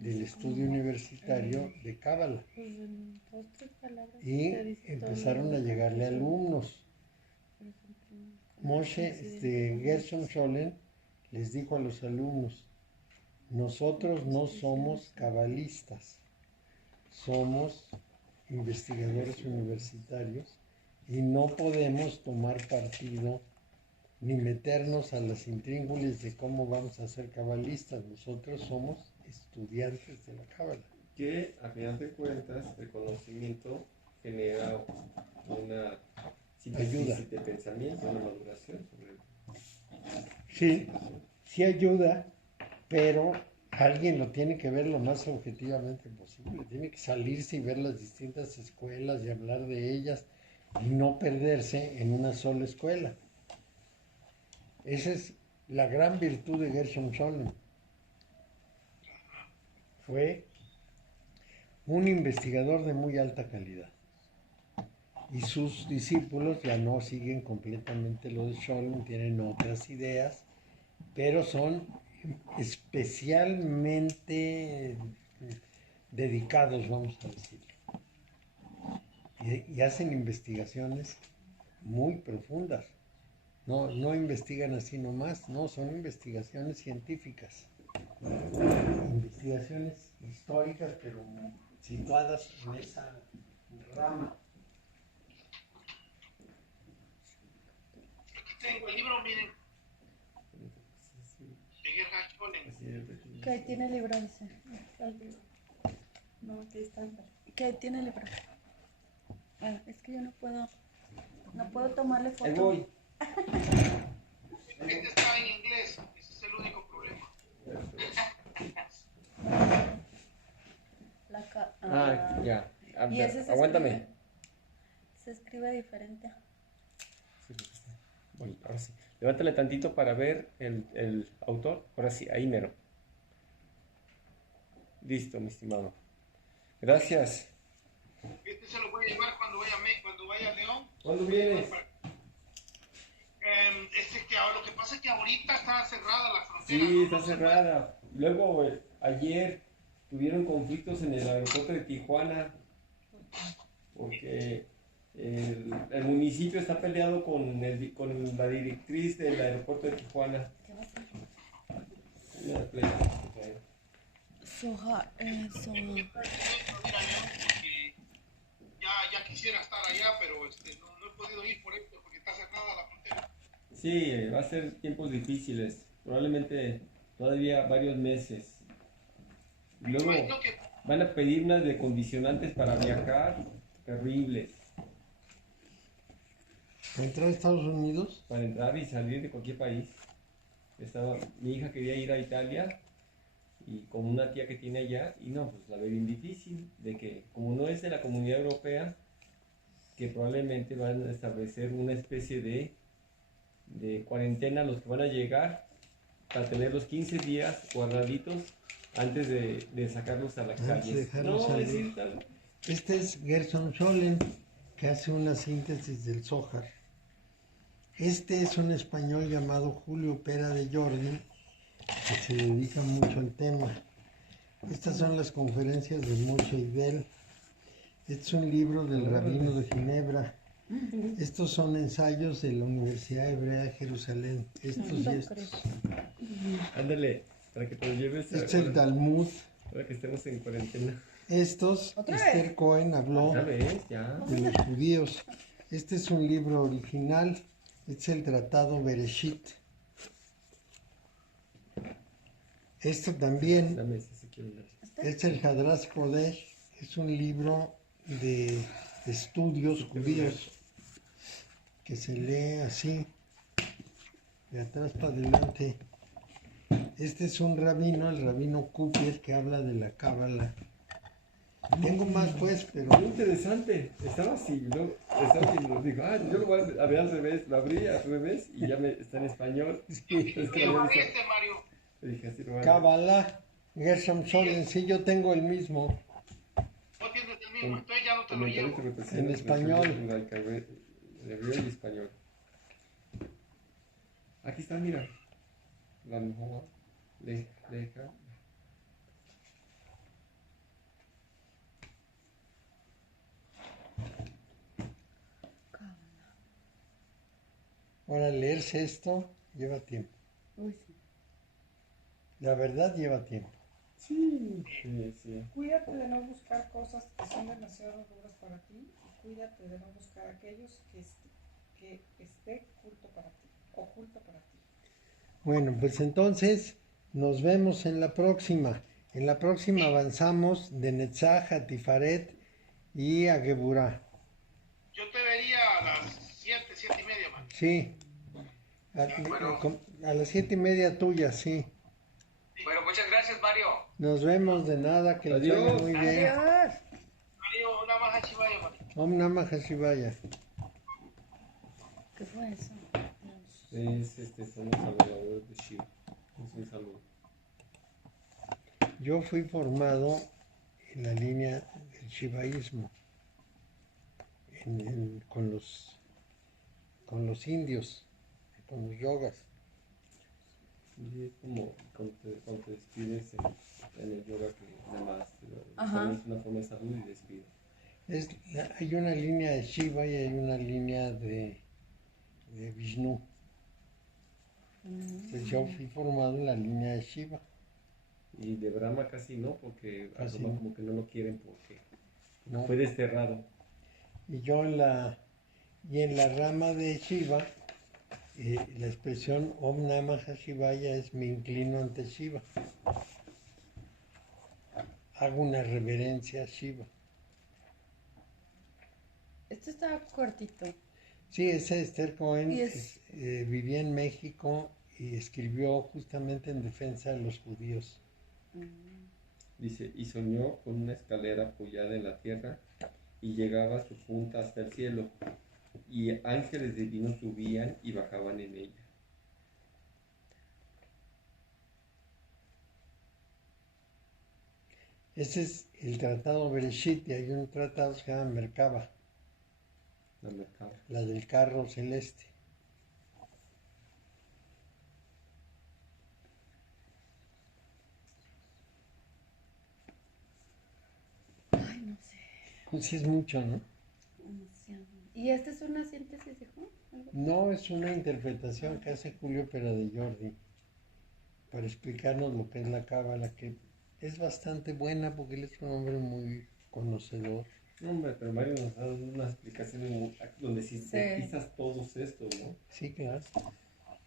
del estudio universitario de Cábala. Pues en 2, 3 palabras. Y se dice todo empezaron lo a que llegarle pasó. alumnos. Por ejemplo, como Moshe, coincidencia. Gershom Scholem les dijo a los alumnos, nosotros no somos cabalistas, somos investigadores universitarios y no podemos tomar partido ni meternos a las intríngulis de cómo vamos a ser cabalistas. Nosotros somos estudiantes de la cábala. Que a final de cuentas el conocimiento genera una síntesis Ayuda. de pensamiento, una maduración sobre Sí, sí ayuda, pero alguien lo tiene que ver lo más objetivamente posible. Tiene que salirse y ver las distintas escuelas y hablar de ellas y no perderse en una sola escuela. Esa es la gran virtud de Gershom Scholem. Fue un investigador de muy alta calidad. Y sus discípulos ya no siguen completamente lo de Scholem, tienen otras ideas, pero son especialmente dedicados, vamos a decir. Y hacen investigaciones muy profundas. No investigan así nomás, no, son investigaciones científicas. Investigaciones históricas, pero situadas en esa rama. Aquí tengo el libro, miren, de Gerhard Scholem. Que ahí tiene el libro, dice. No, aquí está. Que ahí tiene el libro. Ah, es que yo no puedo tomarle foto. Ahí voy. Este está en inglés, ese es el único problema. Ya. Y ese Aguántame. Se escribe diferente. Bueno, ahora sí. Levántale tantito para ver el autor. Ahora sí, ahí mero. Listo, mi estimado. Gracias. Este se lo voy a llevar cuando vaya a León. ¿Cuándo vienes? Lo que pasa es que ahorita está cerrada la frontera. Sí, ¿no? está No se cerrada. Luego, ayer tuvieron conflictos en el aeropuerto de Tijuana porque el municipio está peleado con la directriz del aeropuerto de Tijuana. ¿Qué va a hacer? Una pleita. Soja, eso. puede ir a León porque ya quisiera estar allá, pero no he podido ir por esto porque está cerrada la frontera. Sí, va a ser tiempos difíciles, probablemente todavía varios meses. Luego Imagino que van a pedir unas de condicionantes para viajar, terribles, ¿Para entrar a Estados Unidos? para entrar y salir de cualquier país. Mi hija quería ir a Italia y con una tía que tiene allá, y no, pues la ve bien difícil, de que como no es de la Comunidad Europea, que probablemente van a establecer una especie de cuarentena a los que van a llegar para tener los 15 días guardaditos antes de sacarlos a la Antes calle. de dejarlos salir. decir tal. Este es Gershom Scholem, que hace una síntesis del Zohar. Este es un español llamado Julio Pera de Jordi, que se dedica mucho al tema. Estas son las conferencias de Moshe Idel. Este es un libro del rabino de Ginebra. Estos son ensayos de la Universidad Hebrea de Jerusalén. Estos y estos. Ándale, para que te lo lleves Este es el Talmud. ahora que estemos en cuarentena. Estos, ¿Otra vez? Esther Cohen habló ¿Ya ves? Ya. de los judíos. Este es un libro original. Este es el Tratado Bereshit. Esto también Dame ese si quieres. es el Hadrash Kodesh. Es un libro de estudios judíos que se lee así, de atrás para adelante. Este es un rabino, el rabino Cooper, que habla de la cábala. Tengo más pues, pero Muy interesante. Estaba así, luego lo dijo, yo lo voy a ver al revés, lo abrí al revés y ya está en español. Es que ¿Qué lo va había este, Mario? Le dije así, lo voy a ver. cábala, Gershom Scholem, sí, yo tengo el mismo. ¿No tienes el mismo? entonces ya no te lo Comentarios llevo. que representan En español. el hebreo y español. Aquí está, mira. La mejor. Deja. Ahora, leerse esto lleva tiempo. Uy, sí. La verdad lleva tiempo. Sí, sí, sí. Cuídate de no buscar cosas que son demasiado duras para ti y cuídate de no buscar aquellos que esté oculto para ti. Bueno, pues entonces nos vemos en la próxima. En la próxima avanzamos de Netzach a Tifaret y a Geburah. Yo te vería a las 7:30, man. Sí, a las 7:30 tuya, sí. Bueno, muchas gracias, Mario. Nos vemos de nada, que les vaya Adiós. muy bien. Adiós. Mario, una más chivaya, man. Om Namah Shivaya. ¿Qué fue eso? Son los salvadores de Shiva. Es un saludo. Yo fui formado en la línea del shivaísmo, con los indios, con los yogas. Y es como cuando te despides en el yoga que nada más Ajá. también es una forma de salud y despido. Hay una línea de Shiva y hay una línea de Vishnu. Entonces yo fui formado en la línea de Shiva. Y de Brahma casi no, porque a Casi Brahma no. como que no lo quieren porque ¿No? fue desterrado. Y yo en la rama de Shiva, la expresión Om Namah Shivaya es me inclino ante Shiva. Hago una reverencia a Shiva. Esto está cortito. Sí, esa Esther Cohen Y vivía en México y escribió justamente en defensa de los judíos. Dice, y soñó con una escalera apoyada en la tierra y llegaba a su punta hasta el cielo, y ángeles divinos subían y bajaban en ella. Ese es el tratado Bereshit, y hay un tratado que se llama Merkaba, La mercaba. la del carro celeste. Ay, no sé. Pues sí es mucho, ¿no? Demasiado. ¿Y esta es una síntesis, hijo? ¿Algo? No, es una interpretación que hace Julio Pera de Jordi para explicarnos lo que es la cábala, que es bastante buena porque él es un hombre muy conocedor. No, hombre, pero Mario nos ha dado unas explicaciones donde sintetizas todos estos, ¿no? Sí, claro.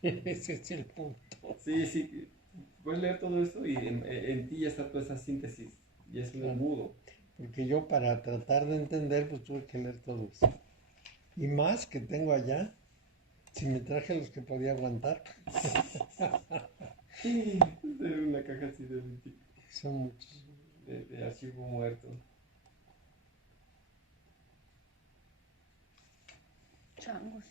Ese es el punto. Sí, puedes leer todo esto y en ti ya está toda esa síntesis, ya es un Claro. embudo. Porque yo para tratar de entender, pues tuve que leer todo eso. Y más que tengo allá, si me traje los que podía aguantar, Tener una caja así de son muchos. archivo muerto. Changos.